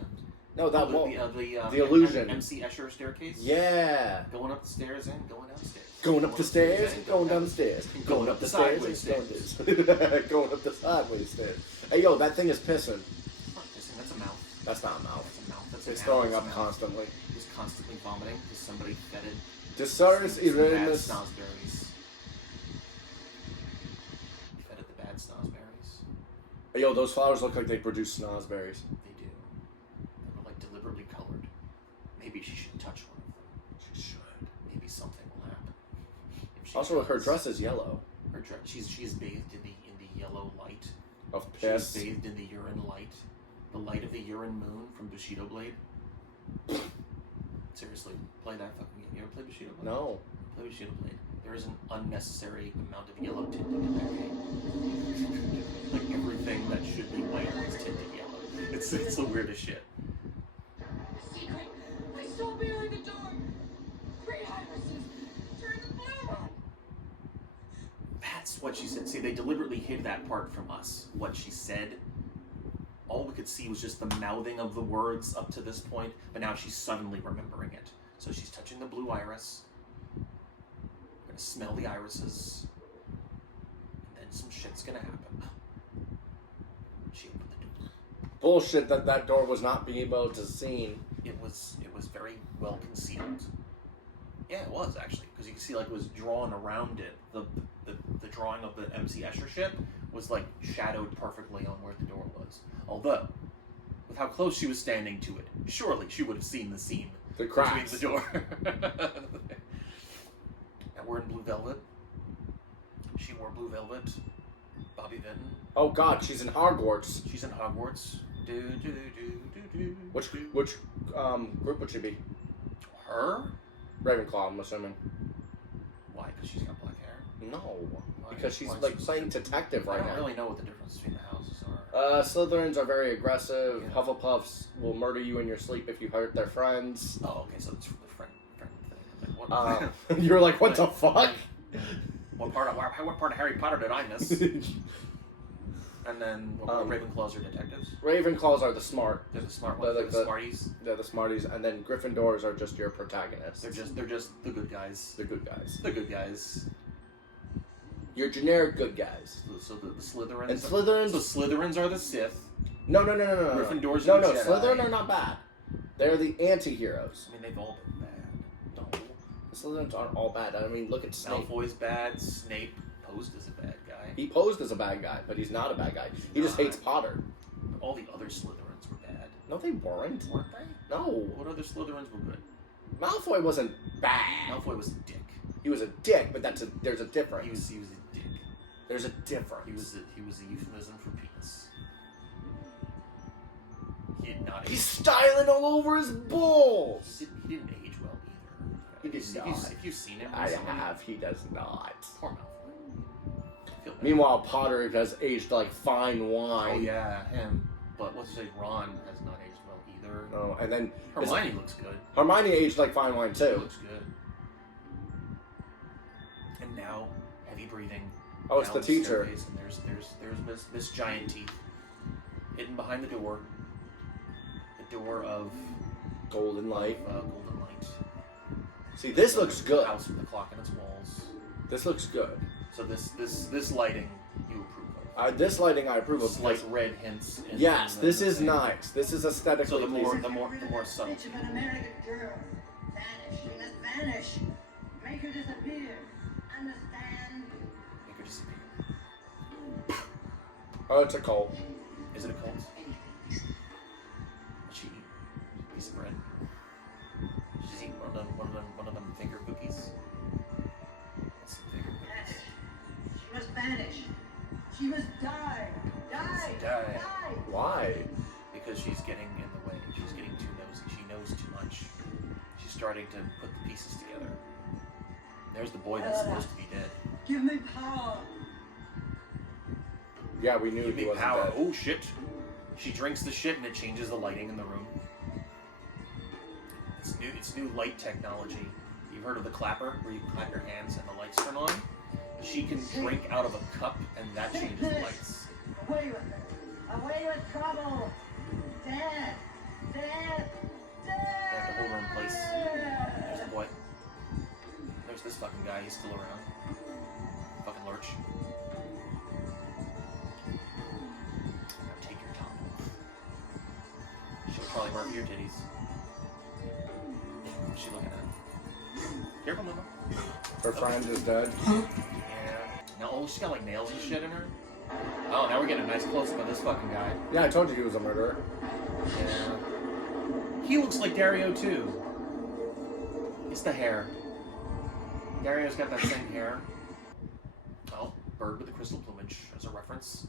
No, that wall. The illusion. MC Escher staircase. Yeah. Going up the stairs and going downstairs. Going up the stairs and going down the stairs. Going up the stairs sideways and going up the sideways stairs. Hey, yo, that thing is pissing. It's not pissing. That's a mouth. That's not a mouth. That's a mouth. That's It's an throwing animal's up mouth. constantly. He's constantly vomiting because somebody fed it. Disarus some bad Eremus. snozberries. Fed it the bad snozberries. Hey, yo, those flowers look like they produce snozberries. They do. They're like deliberately colored. Maybe she should touch one of them. She should. Maybe something will happen. If she Also, her does. dress is yellow. Her dress. She's bathed in the yellow light. Of She's piss. bathed in the urine light. The light of the urine moon from Bushido Blade. Seriously, play that fucking game. You ever play Bushido Blade? No. Play Bushido Blade. There is an unnecessary amount of yellow tinting in that game. Like everything that should be white is tinted yellow. It's the weirdest shit. Secret! I saw behind the door! 3 irises! Turn the blue one! That's what she said. See, they deliberately hid that part from us. What she said. All we could see was just the mouthing of the words up to this point, but now she's suddenly remembering it. So she's touching the blue iris. Gonna smell the irises. And then some shit's gonna happen. She opened the door. Bullshit that door was not being able to seen. It was very well concealed. Yeah, it was actually, because you can see like it was drawn around it. The drawing of the MC Escher ship was like shadowed perfectly on where the door was. Although, with how close she was standing to it, surely she would have seen the seam The between cracks. the door. And we're in blue velvet. She wore blue velvet. Bobby Vinton. Oh god, she's in Hogwarts. She's in Hogwarts. Do. Which group would she be? Her? Ravenclaw, I'm assuming. Why? Because she's got black hair. No, Why? because she's Why like she's- playing detective I right don't now. really know what the difference between the houses are. Slytherins are very aggressive. Yeah. Hufflepuffs will murder you in your sleep if you hurt their friends. Oh, okay, so it's the friend thing. Like, what? You're like, what the fuck? What part of Harry Potter did I miss? And then Ravenclaws are detectives. Ravenclaws are the smart. They're the smart They're ones. like They're the smarties. They're the smarties, and then Gryffindors are just your protagonists. They're just the good guys. the good guys. The good guys. Your generic good guys. So the Slytherins. And Slytherins, So Slytherins are the Sith. No. Gryffindors No, are no. Jedi. Slytherin are not bad. They're the anti-heroes. I mean, they've all been bad. No. The Slytherins aren't all bad. I mean, look at Snape. Malfoy's bad. Snape posed as a bad guy. He posed as a bad guy, but he's not a bad guy. He just hates Potter. All the other Slytherins were bad. No, they weren't. Weren't they? No. What other Slytherins were good? Malfoy wasn't bad. Malfoy was a dick. He was a dick, but there's a difference. He was a dick. There's a difference. He was a euphemism for penis. He did not. He's styling all over his balls. He didn't age well either. He did not. If you've seen him, I recently, have. He does not. Poor Malfoy. I feel bad. Meanwhile, Potter has aged like fine wine. Oh yeah, him. But what's to say, Ron has not aged well either. Oh, and then Hermione looks good. Hermione aged like fine wine She too. looks good. And now, heavy breathing. Oh, it's down the teacher. staircase, and there's Miss Giant Teeth hidden behind the door. The door of Golden light. Golden Light. See, this looks The good. house with the clock in its walls. This looks good. So this lighting you approve of. This lighting I approve of. Slight red hints. Yes, in this the is thing. nice. This is aesthetically So the more pleasing. subtle. Bitch of an American girl. Vanish. She must vanish. Make her disappear. Understand? Make her disappear. Oh, it's a cult. Is it a cult? What'd she eat? A piece of bread. She's eating one of them finger cookies. What's some finger Vanish. cookies? She must vanish. She must die. Die. Die. Why? Because she's getting in the way. She's getting too nosy. She knows too much. She's starting to put the pieces together. There's the boy that's supposed to be dead. Give me power. Yeah, we knew Give he me wasn't power. dead. Oh shit. She drinks the shit and it changes the lighting in the room. It's new light technology. You've heard of the clapper, where you clap your hands and the lights turn on? She can drink out of a cup and that changes the lights. Away with her. Away with trouble. Death. Death. They have to hold her in place. There's the boy. There's this fucking guy, he's still around. Fucking lurch. Now take your top off. She'll probably burn your titties. What's she looking at? Careful, Mama. Her friend is dead. Yeah. Now, oh, she's got like nails and shit in her. Oh, now we're getting a nice close-up of this fucking guy. Yeah, I told you he was a murderer. Yeah. He looks like Dario too. It's the hair. Dario's got that same hair. Oh, bird with the crystal plumage as a reference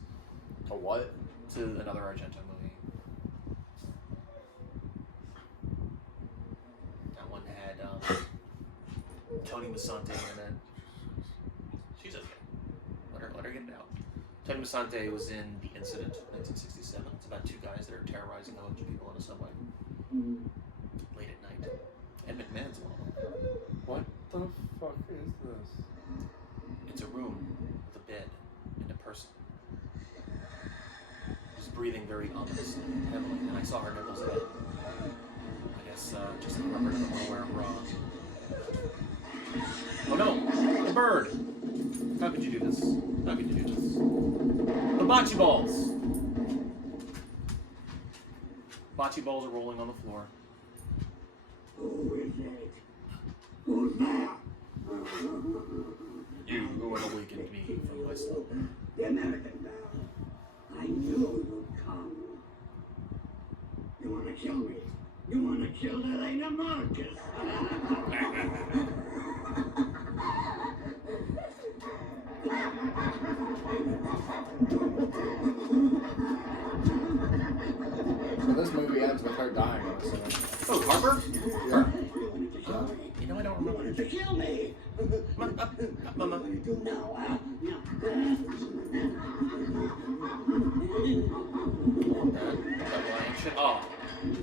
A what? to another Argento movie. That one had Tony Musante in it. She's okay. Let her get it out. Tony Musante was in The Incident, 1967. It's about two guys that are terrorizing a bunch of people on a subway late at night. Ed McMahon's one of them. What the fuck is this? It's a room with a bed and a person. She's breathing very ominously and heavily, and I saw her nipples again. I guess just in rubber doesn't want to wear a bra. Oh no! The bird! How could you do this? How could you do this? The bocce balls! Bocce balls are rolling on the floor. Who is it? Who's there? You who had awakened me from my slumber. The American Belle. I knew you'd come. You want to kill me? You want to kill Elena Marcus? So this movie ends with her dying, I'm assuming. Oh, Harper? Yeah. You know, I don't remember. To kill me? Mama. What do you do now, huh? That lion shit. Oh.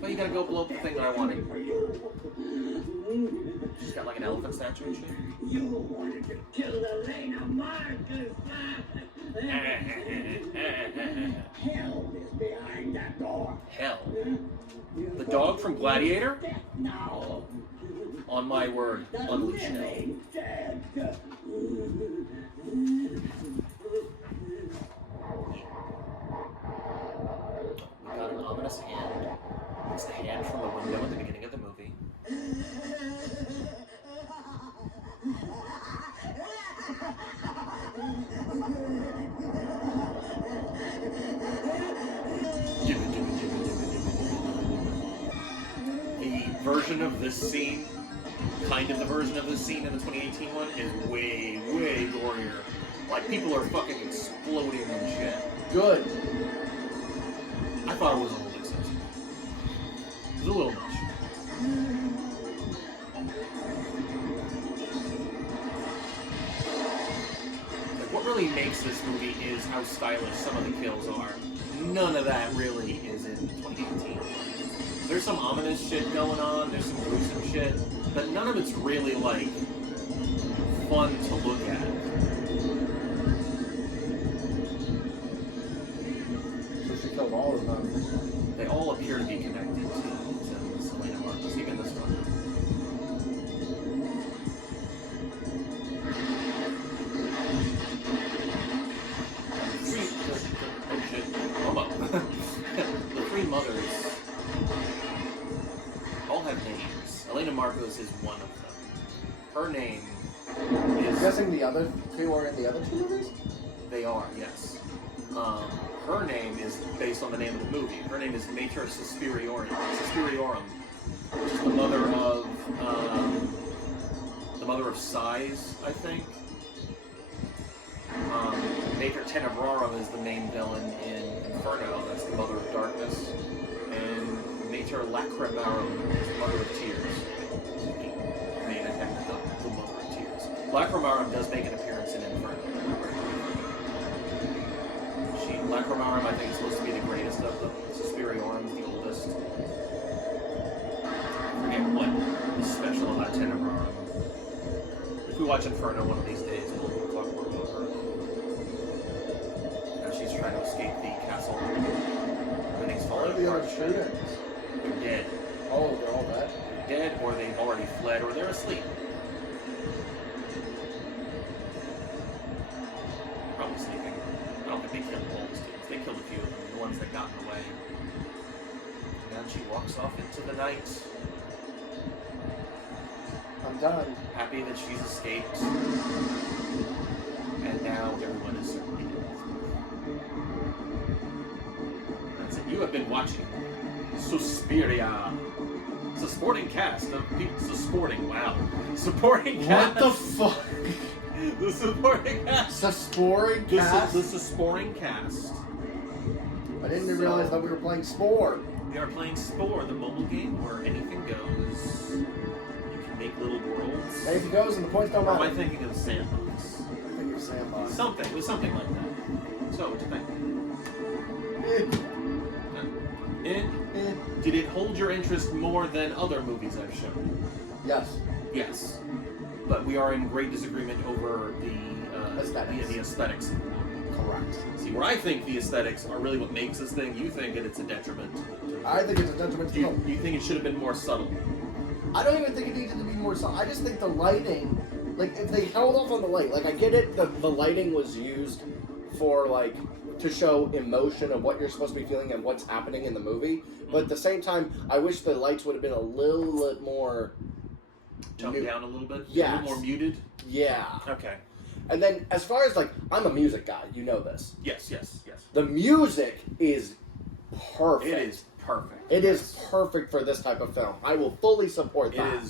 Well, you gotta go blow up the thing that I wanted. She's got like an elephant statue and shit. You wanted to kill Elena Marcus. Hell is behind that door. Hell. The dog from Gladiator? Death now. On my word, The unleash hell. living dead. We It's the hand from the window at the beginning of the movie. The version of this scene, kind of the version of this scene in the 2018 one, is way, way gorier. Like, people are fucking exploding and shit. Good. I thought it was a little excessive. It was a little much. Like, what really makes this movie is how stylish some of the kills are. None of that really is in 2018. There's some ominous shit going on, there's some gruesome shit, but none of it's really, like, fun to look at. So she killed all of them. They all appear to be connected to Selena Marcos, even this one. The three mothers all have names. Elena Marcos is one of them. Her name I'm is... guessing the other two are in the other two movies? They are, yes. Her name is based on the name of the movie. Her name is Mater Suspiriorum, which is the mother of Sighs, I think. Mater Tenebrarum is the main villain in Inferno. That's the mother of darkness. And Mater Lacrimarum is the mother of tears. I mean, I think the mother of tears. Lacrimarum does make an appearance in Inferno. Lacrimarum, I think, is supposed to be the greatest of them. Suspiriorum is the oldest. I forget what is special about Tenebrarum. If we watch Inferno one of these days, we'll talk more about her. Now she's trying to escape the castle. Everything's Where are falling the apart. other students? They're dead. Oh, they're all dead? They're dead, or they've already fled, or they're asleep. Probably sleeping. I don't think they killed all the students. They killed a few of them, the ones that got in the way. And then she walks off into the night, I'm done. happy that she's escaped. And now everyone is certainly dead. That's it. You have been watching Suspiria. It's a sporting cast of people. It's a sporting, wow. Supporting cast. What the fuck? The supporting cast. Susporing cast? This is Sporing cast. I didn't realize that we were playing Spore. We are playing Spore, the mobile game where anything goes. You can make little worlds. Anything goes and the points don't Or am I matter. thinking of Sandbox? I think you're Sandbox. Something. It was something like that. So, what do you think? Did it hold your interest more than other movies I've shown? Yes. Yes. But we are in great disagreement over the Aesthetics. the aesthetics of the movie. Correct. See, where I think the aesthetics are really what makes this thing, you think that it's a detriment to the I think it's a detriment to do the film. you think it should have been more subtle? I don't even think it needed to be more subtle. I just think the lighting, like, if they held off on the light, like, I get it, the lighting was used for, like, to show emotion of what you're supposed to be feeling and what's happening in the movie. But at the same time, I wish the lights would have been a little bit more... Toned down a little bit? Yes. A little more muted? Yeah. Okay. And then, as far as, like, I'm a music guy, you know this. Yes. The music is perfect. It is perfect. It is perfect for this type of film. I will fully support that.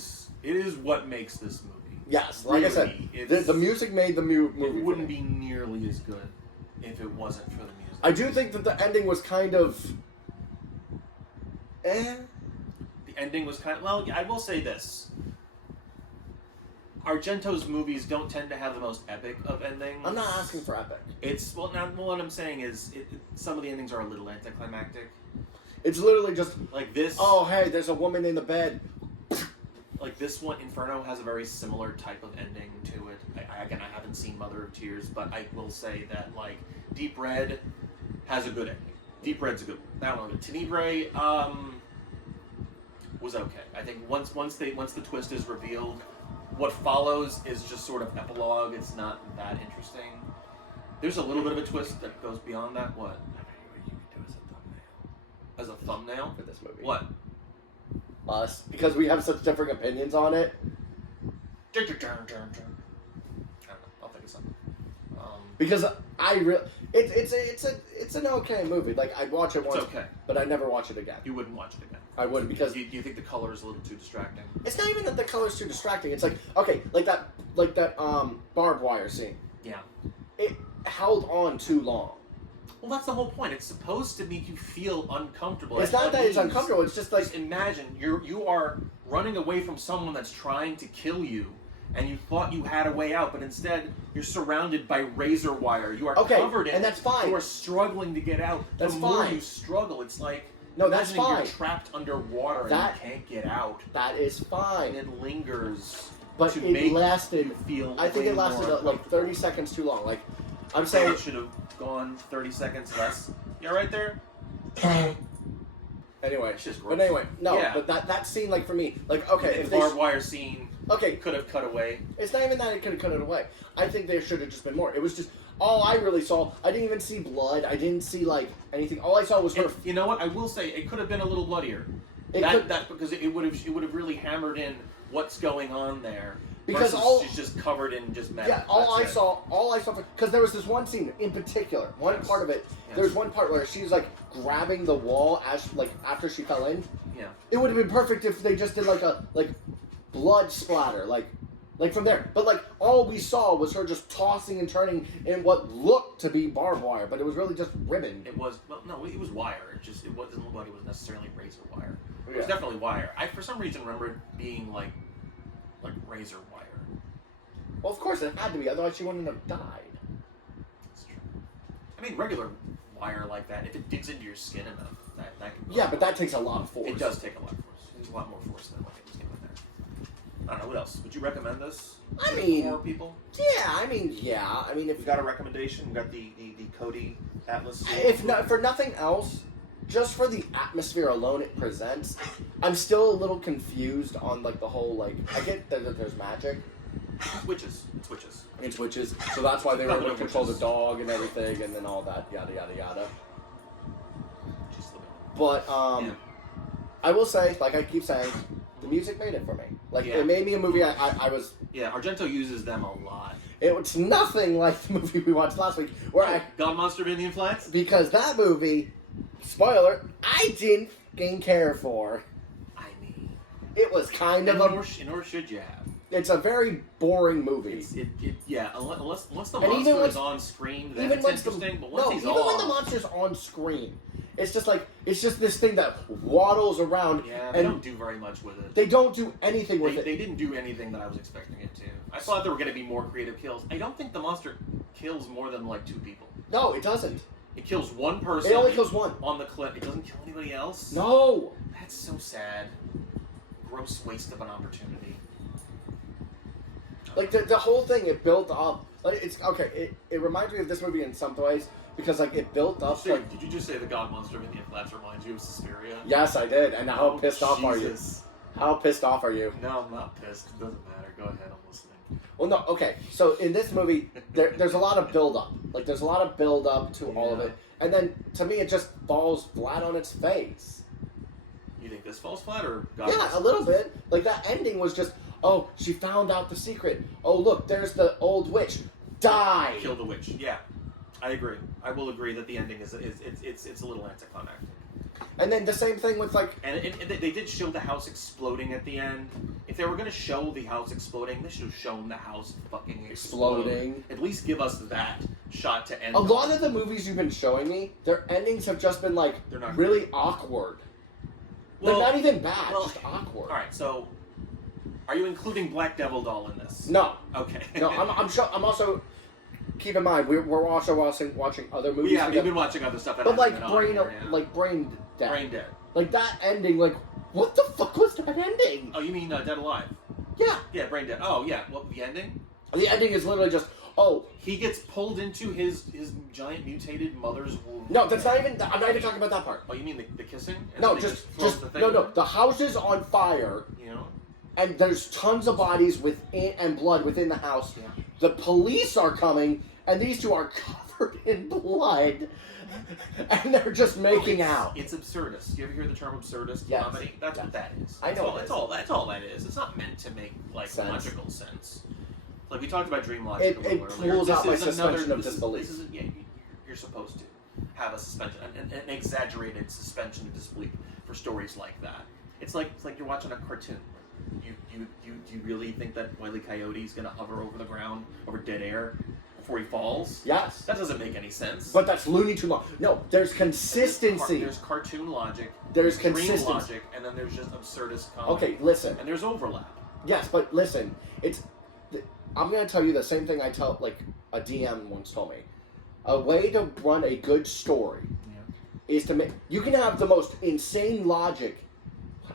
It is what makes this movie. Yes, like I said, Really, the music made the movie. It wouldn't be nearly as good if it wasn't for the music. I do think that the ending was kind of... The ending was kind of... Well, I will say this. Argento's movies don't tend to have the most epic of endings. I'm not asking for epic. It's... Well, now, what I'm saying is some of the endings are a little anticlimactic. It's literally just, Like this... oh, hey, there's a woman in the bed. Like this one, Inferno has a very similar type of ending to it. Again, I haven't seen Mother of Tears, but I will say that, like, Deep Red has a good ending. Deep Red's a good one. That one. Tenebrae, was okay. I think once the twist is revealed, what follows is just sort of epilogue. It's not that interesting. There's a little bit of a twist that goes beyond that. What? You could do as a thumbnail. As a thumbnail? For this movie. What? us because we have such different opinions on it. I don't know. I'll think of something. Because it's an okay movie. Like I'd watch it once, It's okay. but I'd never watch it again. You wouldn't watch it again. I wouldn't because Do you think the color is a little too distracting? it's not even that the color's too distracting. It's like okay, like that barbed wire scene. Yeah. It held on too long. Well, that's the whole point. It's supposed to make you feel uncomfortable. It's not that it's uncomfortable. It's just like Just imagine you are running away from someone that's trying to kill you, and you thought you had a way out, but instead you're surrounded by razor wire. You are covered in and it. that's fine. You are struggling to get out. That's the more fine. you struggle, it's like No, that's imagining fine. You're trapped underwater That- and you can't get out, that is and fine. it lingers. But to it make lasted. you feel. I think way it lasted more like 30 seconds too long. Like I'm So saying. it should have gone 30 seconds less. You all right there? Anyway, It's just but gross. anyway, no. Yeah. But that scene, like for me, like okay, The if they barbed wire scene okay, could have cut away. it's not even that it could have cut it away. I think there should have just been more. It was just all I really saw. I didn't even see blood. I didn't see like anything. All I saw was her. You know what? I will say it could have been a little bloodier. It That could- because it would have really hammered in what's going on there. Because versus all- she's just covered in just metal. Yeah, all That's I it. saw, because there was this one scene in particular, one Yes. part of it. Yes. There's one part where she's like grabbing the wall as like after she fell in. Yeah. It would have been perfect if they just did like a blood splatter, like from there. But like all we saw was her just tossing and turning in what looked to be barbed wire, but it was really just ribbon. It was it was wire. It wasn't look like it was necessarily razor wire. It was Yeah. definitely wire. I for some reason remember it being like razor wire. Well, of course it had to be, otherwise she wouldn't have died. That's true. I mean, regular wire like that, if it digs into your skin enough, that can. Yeah, but that takes a lot of force. It does take a lot of force. It's a lot more force than what it was given there. I don't know what else. Would you recommend this? I to mean- more people. Yeah, I mean, if We got a recommendation. We got the Cody Atlas. if not for nothing else, just for the atmosphere alone it presents, I'm still a little confused on like the whole like I get that there's magic. Witches. It's witches. It's witches, so that's why they were able to Nothing control the witches. dog and everything, and then all that yada yada yada. Just a little But Yeah. I will say, like I keep saying, the music made it for me. Like Yeah. it made me a movie. I was. bit. Yeah, Argento uses them a lot. It's nothing like the movie we watched last week, where I God Monster of Indian Flats. because that movie, spoiler, I didn't fucking care for. I mean, It was kind of nor a. should you have. It's a very boring movie. Yeah. Unless the And even monster when- is on screen, then even it's when interesting. But once he's even when the off, monster's on screen, it's just this thing that waddles around, yeah, they and don't do very much with it. they don't do anything with it. They didn't do anything that I was expecting it to. I thought there were going to be more creative kills. I don't think the monster kills more than like 2 people. No, it doesn't. It kills one person. It only kills one. On the cliff. It doesn't kill anybody else. No. That's so sad. Gross waste of an opportunity. Like the whole thing, it built up. Like it's okay. It reminds me of this movie in some ways because like it built up. Like, Did you just say the God Monster of Indian Flats reminds you of Suspiria? yes, I did. And how pissed off are you? Jesus. How pissed off are you? No, I'm not pissed. It doesn't matter. Go ahead. I'm listening. Well, no. Okay. So in this movie, there's a lot of build up. Like there's a lot of build up to all of Yeah. it, and then to me, it just falls flat on its face. You think this falls flat or God Yeah, Monster? a little bit. Like that ending was just, oh, she found out the secret. Oh, look, there's the old witch. Die. Kill the witch. Yeah, I agree. I will agree that the ending is it's a little anticlimactic. And then the same thing with like, And they did show the house exploding at the end. If they were going to show the house exploding, they should have shown the house fucking Exploding. At least give us that shot to end. a lot of the movies you've been showing me, their endings have just been like They're not really awkward. Well, They're not even bad, well, just awkward. All right, so are you including Black Devil Doll in this? No, Okay. no, I'm sure. I'm also. Keep in mind, we're also watching other movies. Yeah, we've together. been watching other stuff. That But hasn't like been on brain, here, yeah. brain dead. Brain Dead. Like that ending. Like what the fuck was that ending? Oh, you mean Dead Alive? Yeah, Yeah, Brain Dead. Oh, yeah. Well, the ending? the ending is literally just He gets pulled into his giant mutated mother's womb. no, that's not even. I'm not even talking about that part. Oh, you mean the kissing? And No, then he just throws the thing no. away? The house is on fire, You know? and there's tons of bodies within and blood within the house. Yeah. The police are coming, and these two are covered covered in blood, and they're just making out. It's absurdist. You ever hear the term absurdist Yes. comedy? That's what that is. I know That's all that is. It's not meant to make like Sense. logical sense. Like we talked about dream logic. It pulls out my suspension of this disbelief. You're supposed to have a suspension, an exaggerated suspension of disbelief for stories like that. It's like you're watching a cartoon. You really think that Wile E. Coyote is going to hover over the ground, over dead air, before he falls? Yes. That doesn't make any sense. But that's Looney Tune logic. No, there's consistency. There's cartoon logic, There's dream consistency. logic, and then there's just absurdist comedy. Okay, listen. And there's overlap. Yes, but listen. I'm going to tell you the same thing I tell, like, a DM once told me. A way to run a good story is to make... You can have the most insane logic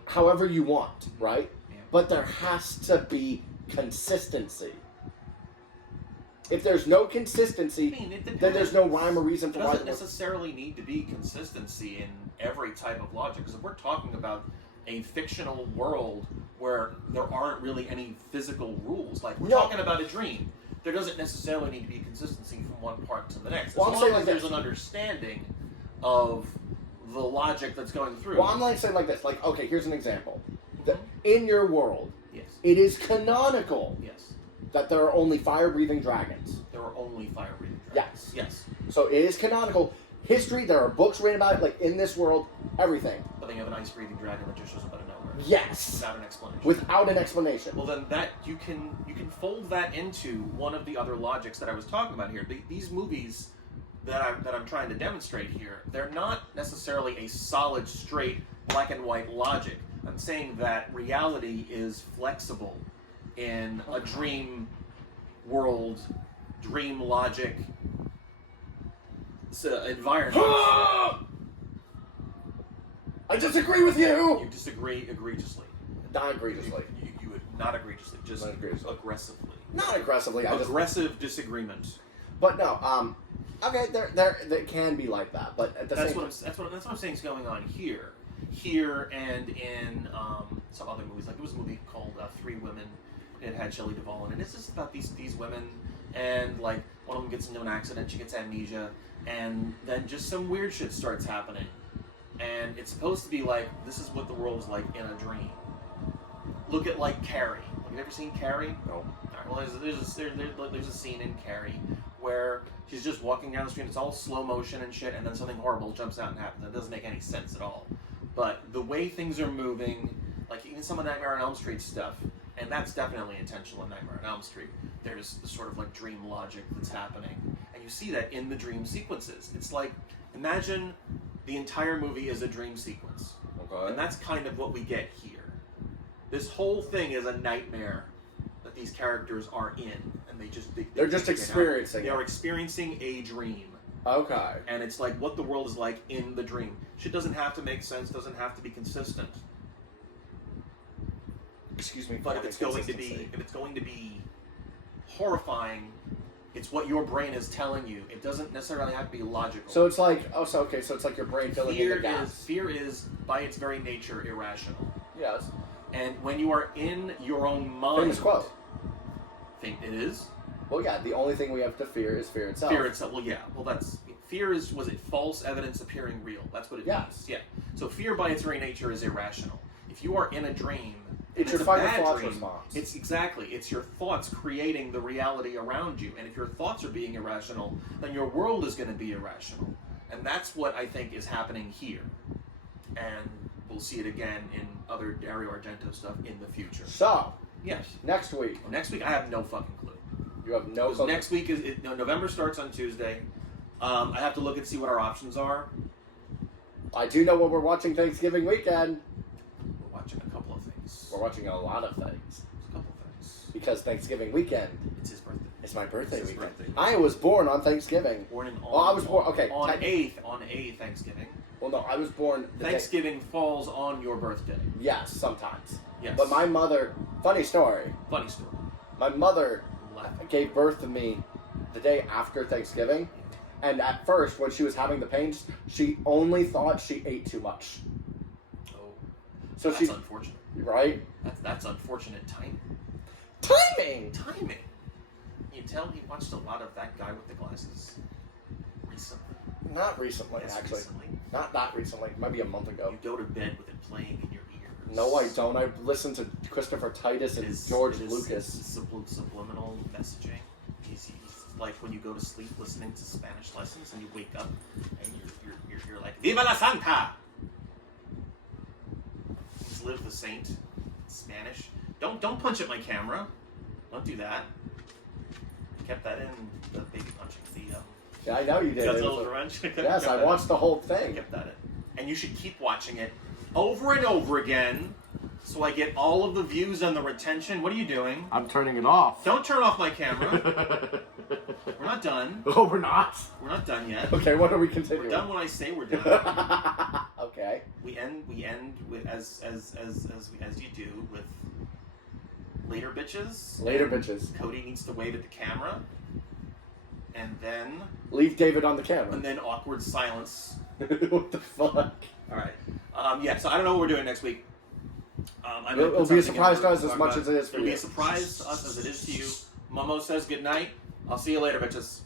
however you want, right? Yeah. But there has to be consistency. If there's no consistency, then there's no rhyme or reason It for why... doesn't necessarily need to be consistency in every type of logic, because if we're talking about a fictional world where there aren't really any physical rules, like we're talking about a dream, there doesn't necessarily need to be consistency from one part to the next. As long as there's an understanding of the logic that's going through. Well, I'm like saying like this. Like, okay, here's an example. In your world, yes, it is canonical yes, that there are only fire-breathing dragons. there are only fire-breathing dragons. Yes. So it is canonical. History, there are books written about it, like in this world, everything. But then you have an ice-breathing dragon that just shows up out of nowhere. Yes. Without an explanation. Without an explanation. Well, then that you can fold that into one of the other logics that I was talking about here. These movies that I'm trying to demonstrate here, they're not necessarily a solid, straight, black and white logic. I'm saying that reality is flexible in a dream world, dream logic environment. I disagree with you! You disagree egregiously. Not egregiously. You would not egregiously, just Not egregiously. aggressively. Not aggressively. Aggressive disagreement. But no, okay, there can be like that, but at the That's same what I'm saying is going on here. Here and in some other movies, like there was a movie called Three Women. It had Shelley Duvall in it. It's just about these women, and like one of them gets into an accident, she gets amnesia, and then just some weird shit starts happening. And it's supposed to be like, this is what the world's like in a dream. Look at like Carrie. Have you ever seen Carrie? No. Well, there's a scene in Carrie where she's just walking down the street. It's all slow motion and shit, and then something horrible jumps out and happens. It doesn't make any sense at all. But the way things are moving, like even some of Nightmare on Elm Street stuff, and that's definitely intentional in Nightmare on Elm Street. There's the sort of like dream logic that's happening, and you see that in the dream sequences. It's like, imagine the entire movie is a dream sequence, and that's kind of what we get here. This whole thing is a nightmare that these characters are in, and they're just experiencing. They are experiencing a dream. Okay. And it's like what the world is like in the dream. Shit doesn't have to make sense, doesn't have to be consistent. Excuse me. But if it's going to be horrifying, it's what your brain is telling you. It doesn't necessarily have to be logical. So it's like, so it's like your brain filling in the gaps. Fear is, by its very nature, irrational. Yes. And when you are in your own mind... Famous quote. Think it is? Well, yeah, the only thing we have to fear is fear itself. Fear itself, well, yeah. Well, that's... Fear is, was it false evidence appearing real? That's what it means. Yeah. So fear by its very nature is irrational. If you are in a dream... It's your fight or flight response. It's exactly. It's your thoughts creating the reality around you. And if your thoughts are being irrational, then your world is going to be irrational. And that's what I think is happening here. And we'll see it again in other Dario Argento stuff in the future. So, yes. Next week. Well, next week, I have no fucking clue. You have no clue? Next week November starts on Tuesday. I have to look and see what our options are. I do know what we're watching Thanksgiving weekend. We're watching a couple of things. We're watching a lot of things. A couple of things. Because Thanksgiving weekend. It's his birthday. It's my birthday It's his weekend. birthday. I was born on Thanksgiving. Born in Well, I was born. Okay. On a Thanksgiving. Well, no, I was born. Thanksgiving falls on your birthday. Yes, sometimes. Yes. But my mother. Funny story. Funny story. My mother Laughing. gave birth to me the day after Thanksgiving, and at first, when she was having the pains, she only thought she ate too much. Oh. So that's unfortunate. Right? That's unfortunate timing. Timing. You tell he watched a lot of That Guy with the Glasses. recently. Not recently, Yes, actually. recently. Not that recently. Maybe a month ago. You go to bed with it playing in your ears. No, I don't. I listen to Christopher Titus and George Lucas. It's subliminal messaging. He's like when you go to sleep listening to Spanish lessons and you wake up and you're like, Viva la Santa! He's Live the Saint in Spanish. Don't punch at my camera. Don't do that. I kept that in the baby punching. Yeah, I know you did. Godzilla's Revenge. Yes, I watched the whole I thing. kept that in. And you should keep watching it over and over again so I get all of the views and the retention. What are you doing? I'm turning it off. Don't turn off my camera. We're not done. Oh, we're not? We're not done yet. Okay, what are we continuing? We're done when I say we're done. Okay. We end with as you do with later bitches. Later bitches. Cody needs to wave at the camera. And then Leave David on the camera. and then awkward silence. What the fuck? Alright. Yeah, so I don't know what we're doing next week. I might It'll put be a something surprise in to there us as talk much about. as it is for It'll be you. a surprise to us as it is to you. Momo says good night. I'll see you later, bitches.